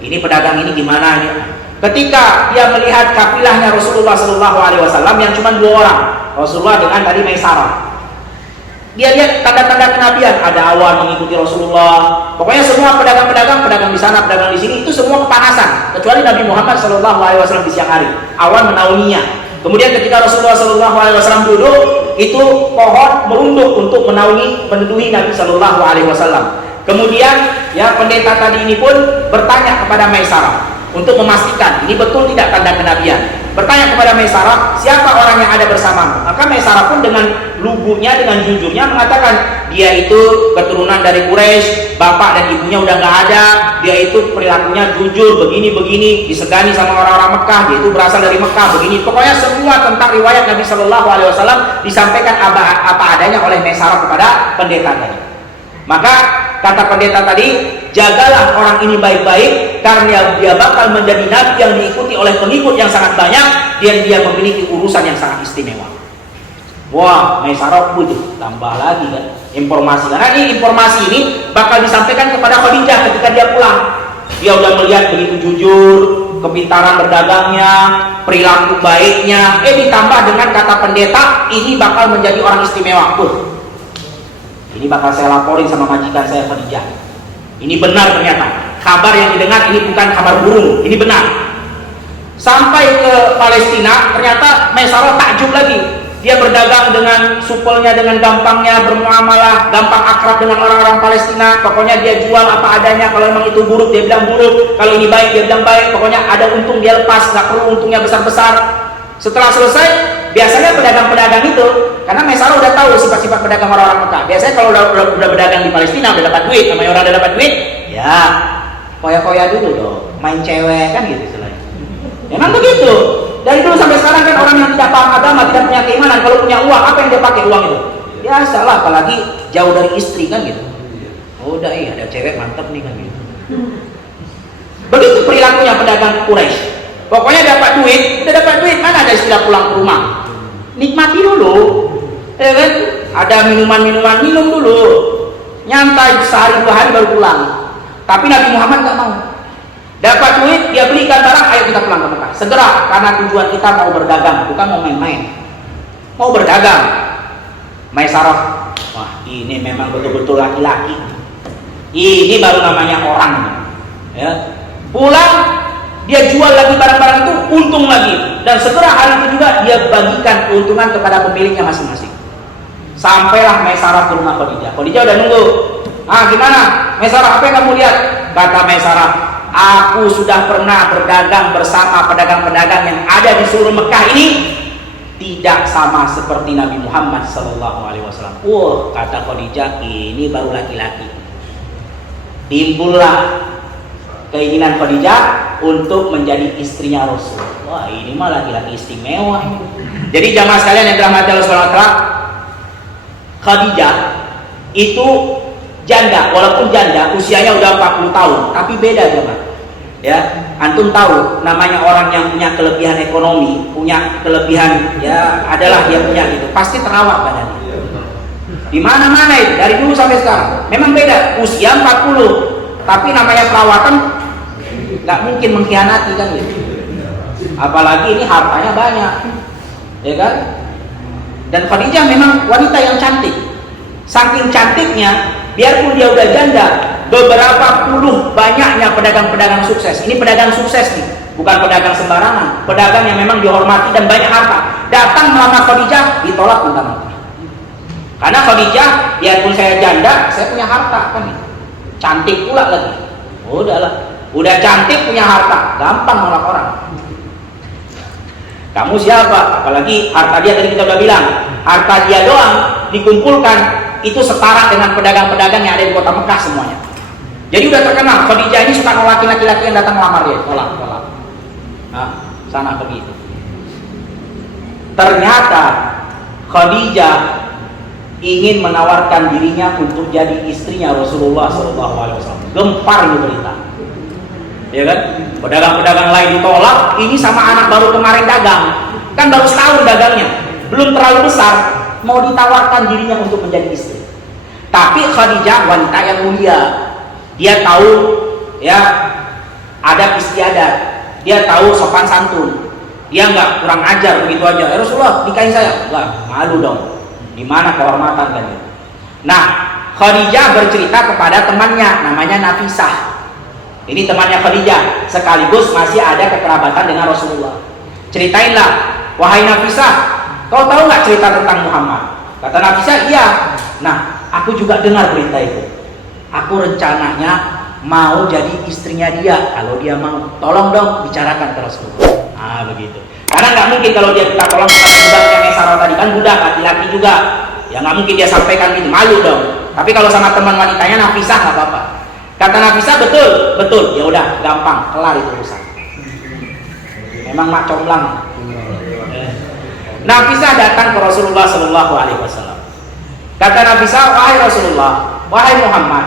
ini pedagang ini gimana nih? Ketika dia melihat kafilahnya Rasulullah Shallallahu Alaihi Wasallam yang cuma 2 orang, Rasulullah dengan tadi Maisarah, dia lihat tanda-tanda kenabian, ada awan mengikuti Rasulullah. Pokoknya semua pedagang di sana, pedagang di sini, itu semua kepanasan, kecuali Nabi Muhammad Shallallahu Alaihi Wasallam di siang hari, awan menaunginya. Kemudian ketika Rasulullah Shallallahu Alaihi Wasallam duduk, itu pohon merunduk untuk meneduhi Nabi Shallallahu Alaihi Wasallam. Kemudian ya pendeta tadi ini pun bertanya kepada Maisarah untuk memastikan ini betul tidak tanda kenabian. Bertanya kepada Maisarah, siapa orang yang ada bersamamu? Maka Maisarah pun dengan lugunya, dengan jujurnya mengatakan, dia itu keturunan dari Quraisy, bapak dan ibunya udah nggak ada, dia itu perilakunya jujur, begini-begini, disegani sama orang-orang Mekah, dia itu berasal dari Mekah, begini. Pokoknya semua tentang riwayat Nabi Shallallahu Alaihi Wasallam disampaikan apa adanya oleh Maisarah kepada pendeta tadi. Maka kata pendeta tadi, jagalah orang ini baik-baik, karena dia bakal menjadi nabi yang diikuti oleh pengikut yang sangat banyak, dan dia memiliki urusan yang sangat istimewa. Wah, Maisarah itu tambah lagi kan informasi. Karena ini informasi ini bakal disampaikan kepada Khadijah ketika dia pulang. Dia udah melihat begitu jujur, kepintaran berdagangnya, perilaku baiknya, ditambah dengan kata pendeta, ini bakal menjadi orang istimewa. Ini bakal saya laporin sama majikan saya Khadijah. Ini benar ternyata. Kabar yang didengar ini bukan kabar burung, ini benar. Sampai ke Palestina, ternyata Maisarah takjub lagi. Dia berdagang dengan supelnya, dengan gampangnya, bermuamalah, gampang akrab dengan orang-orang Palestina. Pokoknya dia jual apa adanya. Kalau memang itu buruk, dia bilang buruk. Kalau ini baik, dia bilang baik. Pokoknya ada untung dia lepas, nggak perlu untungnya besar-besar. Setelah selesai, biasanya pedagang-pedagang itu, karena Maisarah udah tahu sifat-sifat pedagang orang-orang Mekah. Biasanya kalau udah berdagang di Palestina, udah dapat duit, namanya orang udah dapat duit, ya koya-koya dulu dong, main cewek kan gitu istilahnya. Memang begitu. Dari dulu sampai sekarang kan orang yang tidak paham agama, tidak punya keimanan, kalau punya uang, apa yang dia pakai uang itu? Biasalah, apalagi jauh dari istri kan gitu. Oh, udah ada cewek mantep nih kan gitu. Begitu perilakunya pedagang Quraisy. Pokoknya dapat duit, udah dapat duit, mana ada istilah pulang ke rumah. Nikmati dulu, ya kan? Ada minuman-minuman, minum dulu. Nyantai sehari 2 hari baru pulang. Tapi Nabi Muhammad nggak mau. Dapat duit, dia belikan barang, ayo kita pulang ke Mekah. Segera, karena tujuan kita mau berdagang, bukan mau main-main. Mau berdagang. Maisarah, wah ini memang betul-betul laki-laki. Ini baru namanya orang. Ya. Pulang, dia jual lagi barang-barang itu, untung lagi. Dan segera hari itu juga dia bagikan keuntungan kepada pemiliknya masing-masing. Sampailah Maisarah ke rumah Khadijah. Khadijah udah nunggu. Gimana? Maisarah, apa yang kamu lihat? Kata Maisarah, aku sudah pernah berdagang bersama pedagang-pedagang yang ada di seluruh Mekah ini, tidak sama seperti Nabi Muhammad SAW. Kata Khadijah, ini baru laki-laki. Timbullah keinginan Khadijah untuk menjadi istrinya Rasul. Wah, ini mah laki-laki istimewa. Jadi jamaah sekalian yang dirahmati Allah SWT, Khadijah itu janda, walaupun janda usianya udah 40 tahun, tapi beda jemaah. Ya, antum tahu namanya orang yang punya kelebihan ekonomi, punya kelebihan ya adalah dia punya gitu, pasti terawat badannya. Di mana-mana itu dari dulu sampai sekarang. Memang beda, usia 40, tapi namanya perawatan nggak mungkin mengkhianati kan gitu. Apalagi ini hartanya banyak. Ya kan? Dan Khadijah memang wanita yang cantik. Saking cantiknya, biarpun dia udah janda, beberapa puluh banyaknya pedagang-pedagang sukses. Ini pedagang sukses nih, bukan pedagang sembarangan. Pedagang yang memang dihormati dan banyak harta. Datang melamar Khadijah, ditolak mentah-mentah. Karena Khadijah, biarpun saya janda, saya punya harta kan nih. Cantik pula lagi. Udahlah, udah cantik punya harta, gampang nolak orang. Kamu siapa? Apalagi harta dia tadi kita udah bilang, harta dia doang dikumpulkan itu setara dengan pedagang-pedagang yang ada di kota Mekah semuanya. Jadi udah terkenal Khadijah ini suka nolak laki-laki yang datang melamar dia, tolak. Nah, sana pergi itu. Ternyata Khadijah ingin menawarkan dirinya untuk jadi istrinya Rasulullah SAW. Gempar ini berita. Ya kan? Pedagang-pedagang lain ditolak, ini sama anak baru kemarin dagang. Kan baru setahun dagangnya, belum terlalu besar, mau ditawarkan dirinya untuk menjadi istri. Tapi Khadijah wanita yang mulia. Dia tahu ya adab istiadat. Dia tahu sopan santun. Dia nggak kurang ajar begitu aja. Rasulullah nikahin saya. Enggak, malu dong. Di mana kehormatan kan? Nah, Khadijah bercerita kepada temannya namanya Nafisah. Ini temannya Khadijah, sekaligus masih ada kekerabatan dengan Rasulullah. Ceritainlah, wahai Nafisah, kau tahu nggak cerita tentang Muhammad? Kata Nafisah, iya. Nah, aku juga dengar berita itu. Aku rencananya mau jadi istrinya dia. Kalau dia mau, tolong dong bicarakan ke Rasulullah. Ah, begitu. Karena nggak mungkin kalau dia minta tolong kepada budaknya Mesarah tadi, kan budak laki-laki juga. Ya nggak mungkin dia sampaikan gitu, malu dong. Tapi kalau sama teman wanitanya Nafisah nggak apa-apa. Kata Nafisah, betul. Ya udah, gampang, kelar itu urusan. Memang mak comblang. Nafisah datang ke Rasulullah Shallallahu Alaihi Wasallam. Kata Nafisah, wahai Rasulullah, wahai Muhammad,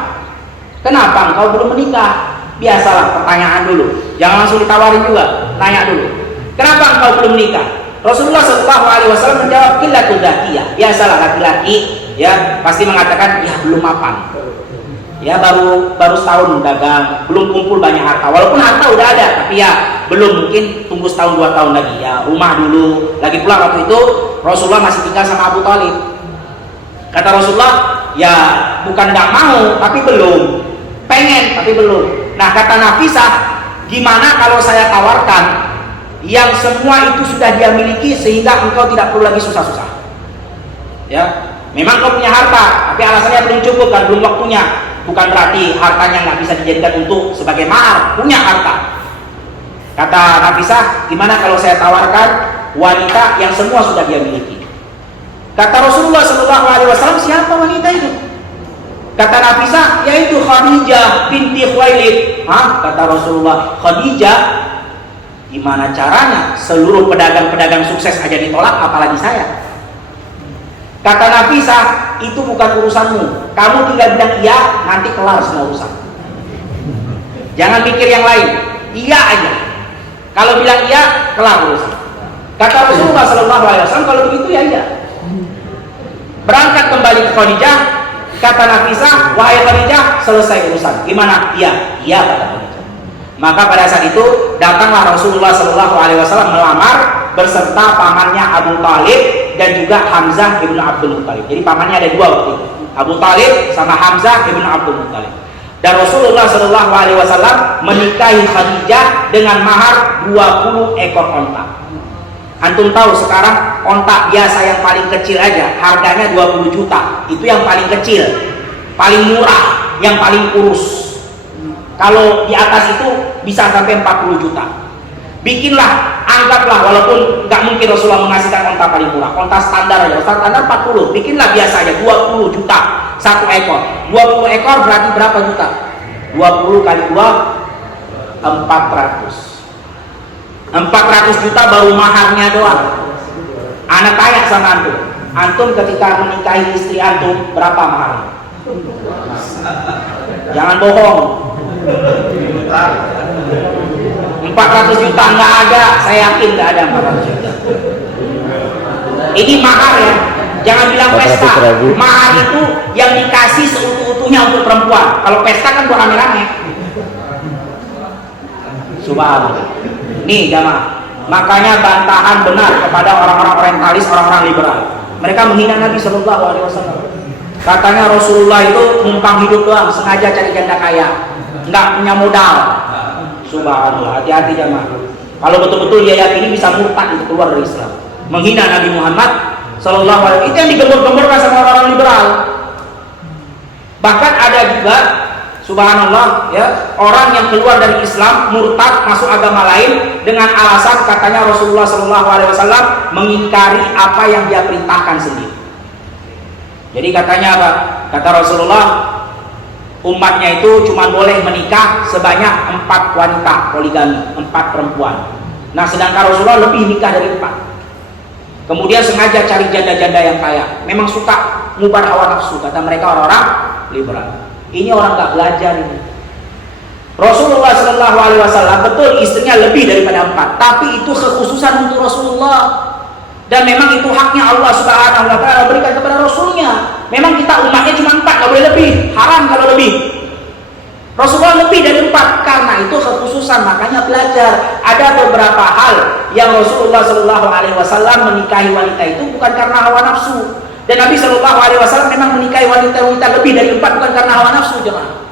kenapa engkau belum menikah? Biasalah pertanyaan dulu, jangan langsung ditawarin juga, nanya dulu. Kenapa engkau belum menikah? Rasulullah Shallallahu Alaihi Wasallam menjawab, qillatul dzakiyah. Biasalah laki-laki, ya pasti mengatakan, ya belum mapan. Ya baru setahun dagang, belum kumpul banyak harta. Walaupun harta udah ada, tapi ya belum, mungkin tunggu setahun 2 tahun lagi. Ya rumah dulu. Lagi pula waktu itu Rasulullah masih tinggal sama Abu Thalib. Kata Rasulullah, ya bukan nggak mau, tapi belum. Pengen, tapi belum. Nah kata Nafisah, gimana kalau saya tawarkan yang semua itu sudah dia miliki sehingga engkau tidak perlu lagi susah-susah. Ya, memang kau punya harta, tapi alasannya belum cukup kan, belum waktunya. Bukan berarti hartanya nggak bisa dijadikan untuk sebagai mahar, punya harta. Kata Nafisah, gimana kalau saya tawarkan wanita yang semua sudah dia miliki? Kata Rasulullah Shallallahu Alaihi Wasallam, siapa wanita itu? Kata Nafisah, yaitu Khadijah binti Khuwailid. Kata Rasulullah, Khadijah? Gimana caranya? Seluruh pedagang-pedagang sukses aja ditolak, apalagi saya. Kata Nafisah, itu bukan urusanmu. Kamu tinggal bilang iya, nanti kelar semua urusan. Jangan mikir yang lain, iya aja. Kalau bilang iya, kelar urusan. Kata Rasulullah Shallallahu Alaihi Wasallam, kalau begitu ya iya. Berangkat kembali ke Khadijah. Kata Nafisah, wahai Khadijah, selesai urusan. Gimana? Iya kata Khadijah. Maka pada saat itu datanglah Rasulullah Shallallahu Alaihi Wasallam melamar berserta pamannya Abu Thalib dan juga Hamzah ibnu Abdul Muttalib. Jadi pamannya ada 2 waktu itu, Abu Thalib sama Hamzah ibnu Abdul Muttalib. Dan Rasulullah Shallallahu Alaihi Wasallam menikahi Khadijah dengan mahar 20 ekor onta. Antum tahu sekarang onta biasa yang paling kecil aja harganya 20 juta. Itu yang paling kecil, paling murah, yang paling kurus. Kalau di atas itu bisa sampai 40 juta. Bikinlah, anggaplah, walaupun nggak mungkin Rasulullah mengasihkan onta paling murah, onta standar aja, standar 40. Bikinlah biasa aja 20 juta 1 ekor. 20 ekor berarti berapa juta? 20 kali 2, 400. 400 juta baru maharnya doang. Anak tanya sama antum ketika menikahi istri antum berapa maharnya? Jangan bohong. 400 juta nggak ada, saya yakin nggak ada 400 juta. Ini mahar ya, jangan bilang pesta. Mahar itu yang dikasih seutuh-utuhnya untuk perempuan. Kalau pesta kan buat rame-rame. Subhanallah. Nih jamaah, makanya bantahan benar kepada orang-orang orientalis, orang-orang liberal. Mereka menghina Nabi Shallallahu Alaihi Wasallam. Katanya Rasulullah itu numpang hidup doang, sengaja cari janda kaya, nggak punya modal. Subhanallah, hati-hati jamaah. Kalau betul-betul dia yakini bisa murtad itu keluar dari Islam, menghina Nabi Muhammad Sallallahu Alaihi Wasallam. Itu yang digembur-gemburkan sama orang-orang liberal. Bahkan ada juga, subhanallah, ya, orang yang keluar dari Islam, murtad, masuk agama lain dengan alasan katanya Rasulullah Sallallahu Alaihi Wasallam mengingkari apa yang dia perintahkan sendiri. Jadi katanya apa? Kata Rasulullah, umatnya itu cuma boleh menikah sebanyak 4 wanita, poligami, 4 perempuan. Nah sedangkan Rasulullah lebih nikah dari 4. Kemudian sengaja cari janda-janda yang kaya. Memang suka ngubar hawa nafsu, kata mereka orang-orang liberal. Ini orang nggak belajar ini. Rasulullah Shallallahu Alaihi Wasallam betul istrinya lebih daripada 4, tapi itu kekhususan untuk Rasulullah. Dan memang itu haknya Allah Subhanahu Wa Taala berikan kepada Rasulnya. Memang kita umatnya cuma 4, nggak boleh lebih, haram kalau lebih. Rasulullah lebih dari 4 karena itu kekhususan, makanya belajar. belajar. Ada beberapa hal yang Rasulullah Shallallahu Alaihi Wasallam menikahi wanita itu bukan karena hawa nafsu. Dan Nabi Shallallahu Alaihi Wasallam memang menikahi wanita-wanita lebih dari 4 bukan karena hawa nafsu, jemaah.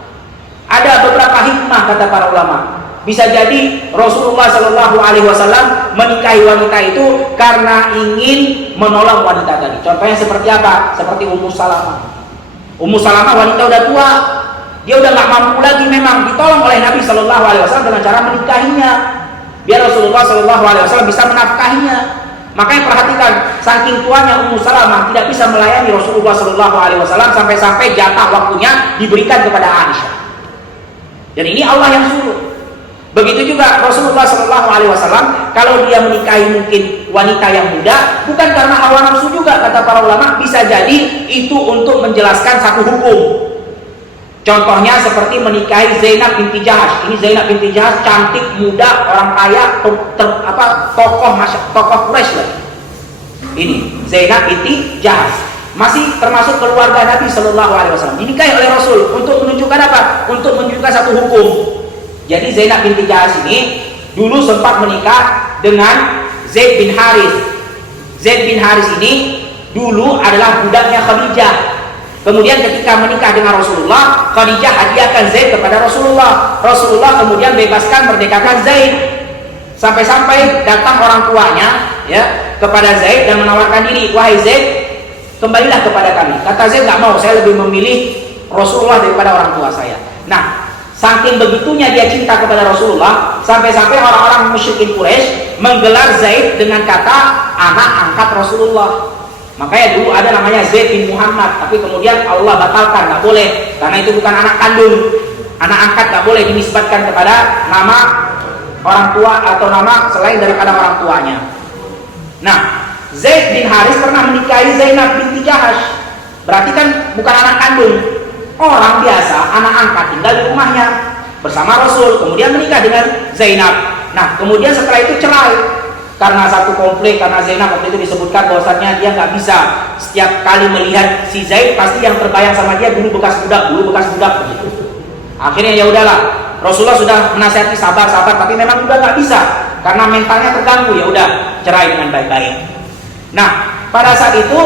Ada beberapa hikmah kata para ulama. Bisa jadi Rasulullah Shallallahu Alaihi Wasallam menikahi wanita itu karena ingin menolong wanita tadi. Contohnya seperti apa? Seperti Ummu Salamah. Ummu Salamah wanita udah tua, dia udah nggak mampu lagi, memang ditolong oleh Nabi Shallallahu Alaihi Wasallam dengan cara menikahinya, biar Rasulullah Shallallahu Alaihi Wasallam bisa menafkahinya. Makanya perhatikan, saking tuanya Ummu Salamah tidak bisa melayani Rasulullah Shallallahu Alaihi Wasallam sampai-sampai jatah waktunya diberikan kepada Aisyah. Dan ini Allah yang suruh. Begitu juga Rasulullah Shallallahu Alaihi Wasallam kalau dia menikahi mungkin wanita yang muda bukan karena hawa nafsu juga, kata para ulama, bisa jadi itu untuk menjelaskan satu hukum. Contohnya seperti menikahi Zainab binti Jahash. Ini Zainab binti Jahash cantik, muda, orang kaya, tokoh Quraisy lah. Ini Zainab binti Jahash masih termasuk keluarga Nabi Shallallahu Alaihi Wasallam. Dinikahi oleh Rasul untuk menunjukkan apa? Untuk menunjukkan satu hukum. Jadi Zainab binti Jahash ini dulu sempat menikah dengan Zaid bin Haris. Zaid bin Haris ini dulu adalah budaknya Khadijah. Kemudian ketika menikah dengan Rasulullah, Khadijah hadiahkan Zaid kepada Rasulullah. Rasulullah kemudian bebaskan, merdekakan Zaid. Sampai-sampai datang orang tuanya ya kepada Zaid dan menawarkan diri, "Wahai Zaid, kembalilah kepada kami." Kata Zaid, "Nggak mau, saya lebih memilih Rasulullah daripada orang tua saya." Nah, saking begitunya dia cinta kepada Rasulullah, sampai-sampai orang-orang musyrikin Quraisy menggelar Zaid dengan kata anak angkat Rasulullah. Makanya dulu ada namanya Zaid bin Muhammad, tapi kemudian Allah batalkan, nggak boleh, karena itu bukan anak kandung. Anak angkat nggak boleh dinisbatkan kepada nama orang tua atau nama selain daripada orang tuanya. Nah, Zaid bin Haris pernah menikahi Zainab binti Jahash, berarti kan bukan anak kandung. Orang biasa, anak angkat tinggal di rumahnya bersama Rasul, kemudian menikah dengan Zainab. Nah, kemudian setelah itu cerai karena satu konflik, karena Zainab waktu itu disebutkan bahwasannya dia nggak bisa setiap kali melihat si Zaid pasti yang terbayang sama dia dulu bekas budak begitu. Akhirnya ya udahlah, Rasulullah sudah menasihati sabar, tapi memang udah nggak bisa karena mentalnya terganggu, ya udah cerai dengan baik-baik. Nah, pada saat itu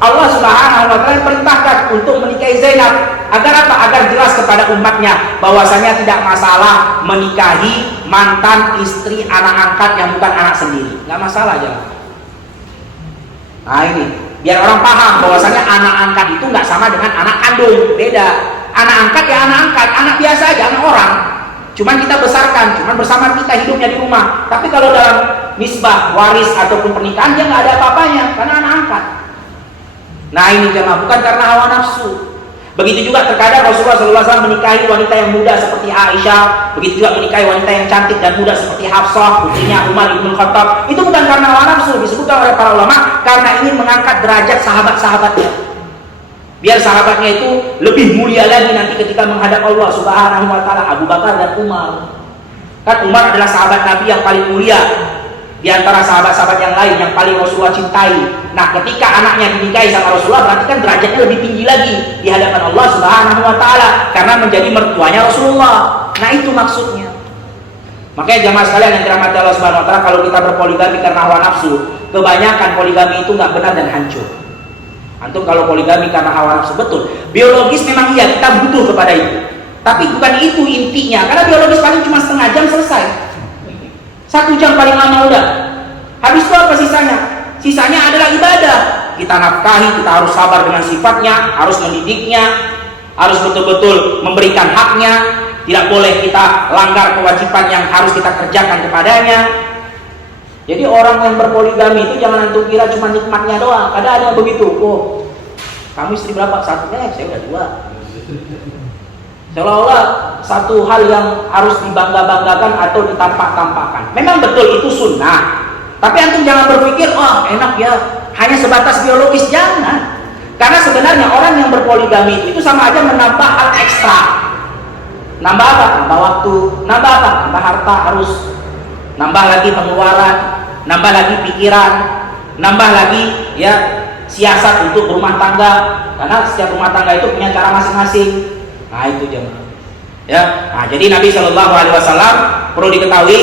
Allah Subhanahu wa taala perintahkan untuk menikahi Zainab agar apa? Agar jelas kepada umatnya bahwasanya tidak masalah menikahi mantan istri anak angkat yang bukan anak sendiri. Nggak masalah aja. Nah ini, biar orang paham bahwasanya anak angkat itu nggak sama dengan anak kandung, beda. Anak angkat ya anak angkat, anak biasa aja, anak orang. Cuman kita besarkan, cuman bersama kita hidupnya di rumah. Tapi kalau dalam nisbah, waris ataupun pernikahan dia nggak ada apa-apanya karena anak angkat. Nah ini jemaah, bukan karena hawa nafsu. Begitu juga terkadang Rasulullah SAW menikahi wanita yang muda seperti Aisyah, begitu juga menikahi wanita yang cantik dan muda seperti Hafsah, putrinya Umar ibn Khattab. Itu bukan karena hawa nafsu, disebutkan oleh para ulama karena ingin mengangkat derajat sahabat-sahabatnya, biar sahabatnya itu lebih mulia lagi nanti ketika menghadap Allah Subhanahu wa taala. Abu Bakar dan Umar, kan Umar adalah sahabat Nabi yang paling mulia di antara sahabat-sahabat yang lain yang paling Rasulullah cintai. Nah, ketika anaknya dinikahi sama Rasulullah, berarti kan derajatnya lebih tinggi lagi di hadapan Allah Subhanahu wa taala karena menjadi mertuanya Rasulullah. Nah, itu maksudnya. Makanya jamaah sekalian yang dirahmati Allah Subhanahu wa taala, kalau kita berpoligami karena hawa nafsu, kebanyakan poligami itu nggak benar dan hancur. Antum kalau poligami karena hawa nafsu, betul. Biologis memang iya, kita butuh kepada itu. Tapi bukan itu intinya, karena biologis paling cuma setengah jam selesai. 1 jam paling lama udah. Habis itu apa sisanya? Sisanya adalah ibadah. Kita nafkahi, kita harus sabar dengan sifatnya, harus mendidiknya, harus betul-betul memberikan haknya. Tidak boleh kita langgar kewajiban yang harus kita kerjakan kepadanya. Jadi orang yang berpoligami itu jangan antum kira cuma nikmatnya doang. Ada yang begitu. Oh, kamu istri berapa? 1. Saya udah 2. Seolah-olah satu hal yang harus dibangga-banggakan atau ditampak-tampakkan. Memang betul itu sunnah. Tapi antum jangan berpikir, oh enak ya, hanya sebatas biologis. Jangan. Karena sebenarnya orang yang berpoligami itu sama aja menambah hal ekstra. Nambah apa? Nambah waktu. Nambah apa? Nambah harta harus. Nambah lagi pengeluaran. Nambah lagi pikiran. Nambah lagi ya siasat untuk berumah tangga. Karena setiap rumah tangga itu punya cara masing-masing. Nah itu jemaah. Ya, nah jadi Nabi Shallallahu Alaihi Wasallam perlu diketahui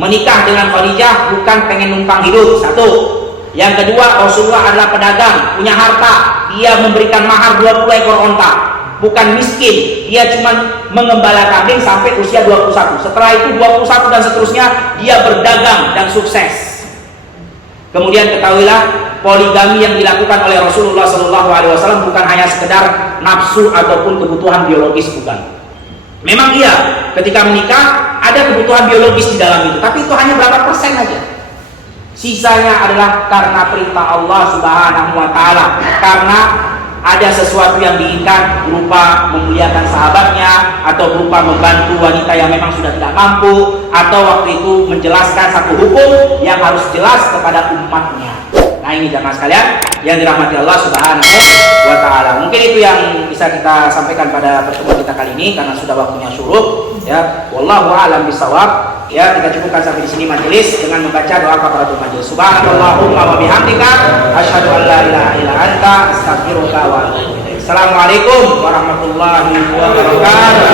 menikah dengan Khadijah bukan pengen numpang hidup, satu. Yang kedua, Rasulullah adalah pedagang, punya harta, dia memberikan mahar 20 ekor onta, bukan miskin, dia cuma mengembala kambing sampai usia 21. Setelah itu 21 dan seterusnya dia berdagang dan sukses. Kemudian ketahuilah, poligami yang dilakukan oleh Rasulullah SAW bukan hanya sekedar nafsu ataupun kebutuhan biologis, bukan. Memang iya, ketika menikah ada kebutuhan biologis di dalam itu, tapi itu hanya berapa persen aja. Sisanya adalah karena perintah Allah Subhanahu wa Ta'ala, karena ada sesuatu yang diinginkan, berupa memuliakan sahabatnya, atau berupa membantu wanita yang memang sudah tidak mampu, atau waktu itu menjelaskan satu hukum yang harus jelas kepada umatnya. Nah, ini jamaah sekalian yang dirahmati Allah Subhanahu wa Ta'ala. Mungkin itu yang bisa kita sampaikan pada pertemuan kita kali ini, karena sudah waktunya syuruk, ya. Wallahu a'lam bishawab. Ya, kita cukupkan sampai di sini majelis dengan membaca doa kafaratul majelis. Subhanallahumma wa bihamdika asyhadu an la ilaha illa anta astaghfiruka wa atubu ilaik. Assalamualaikum warahmatullahi wabarakatuh.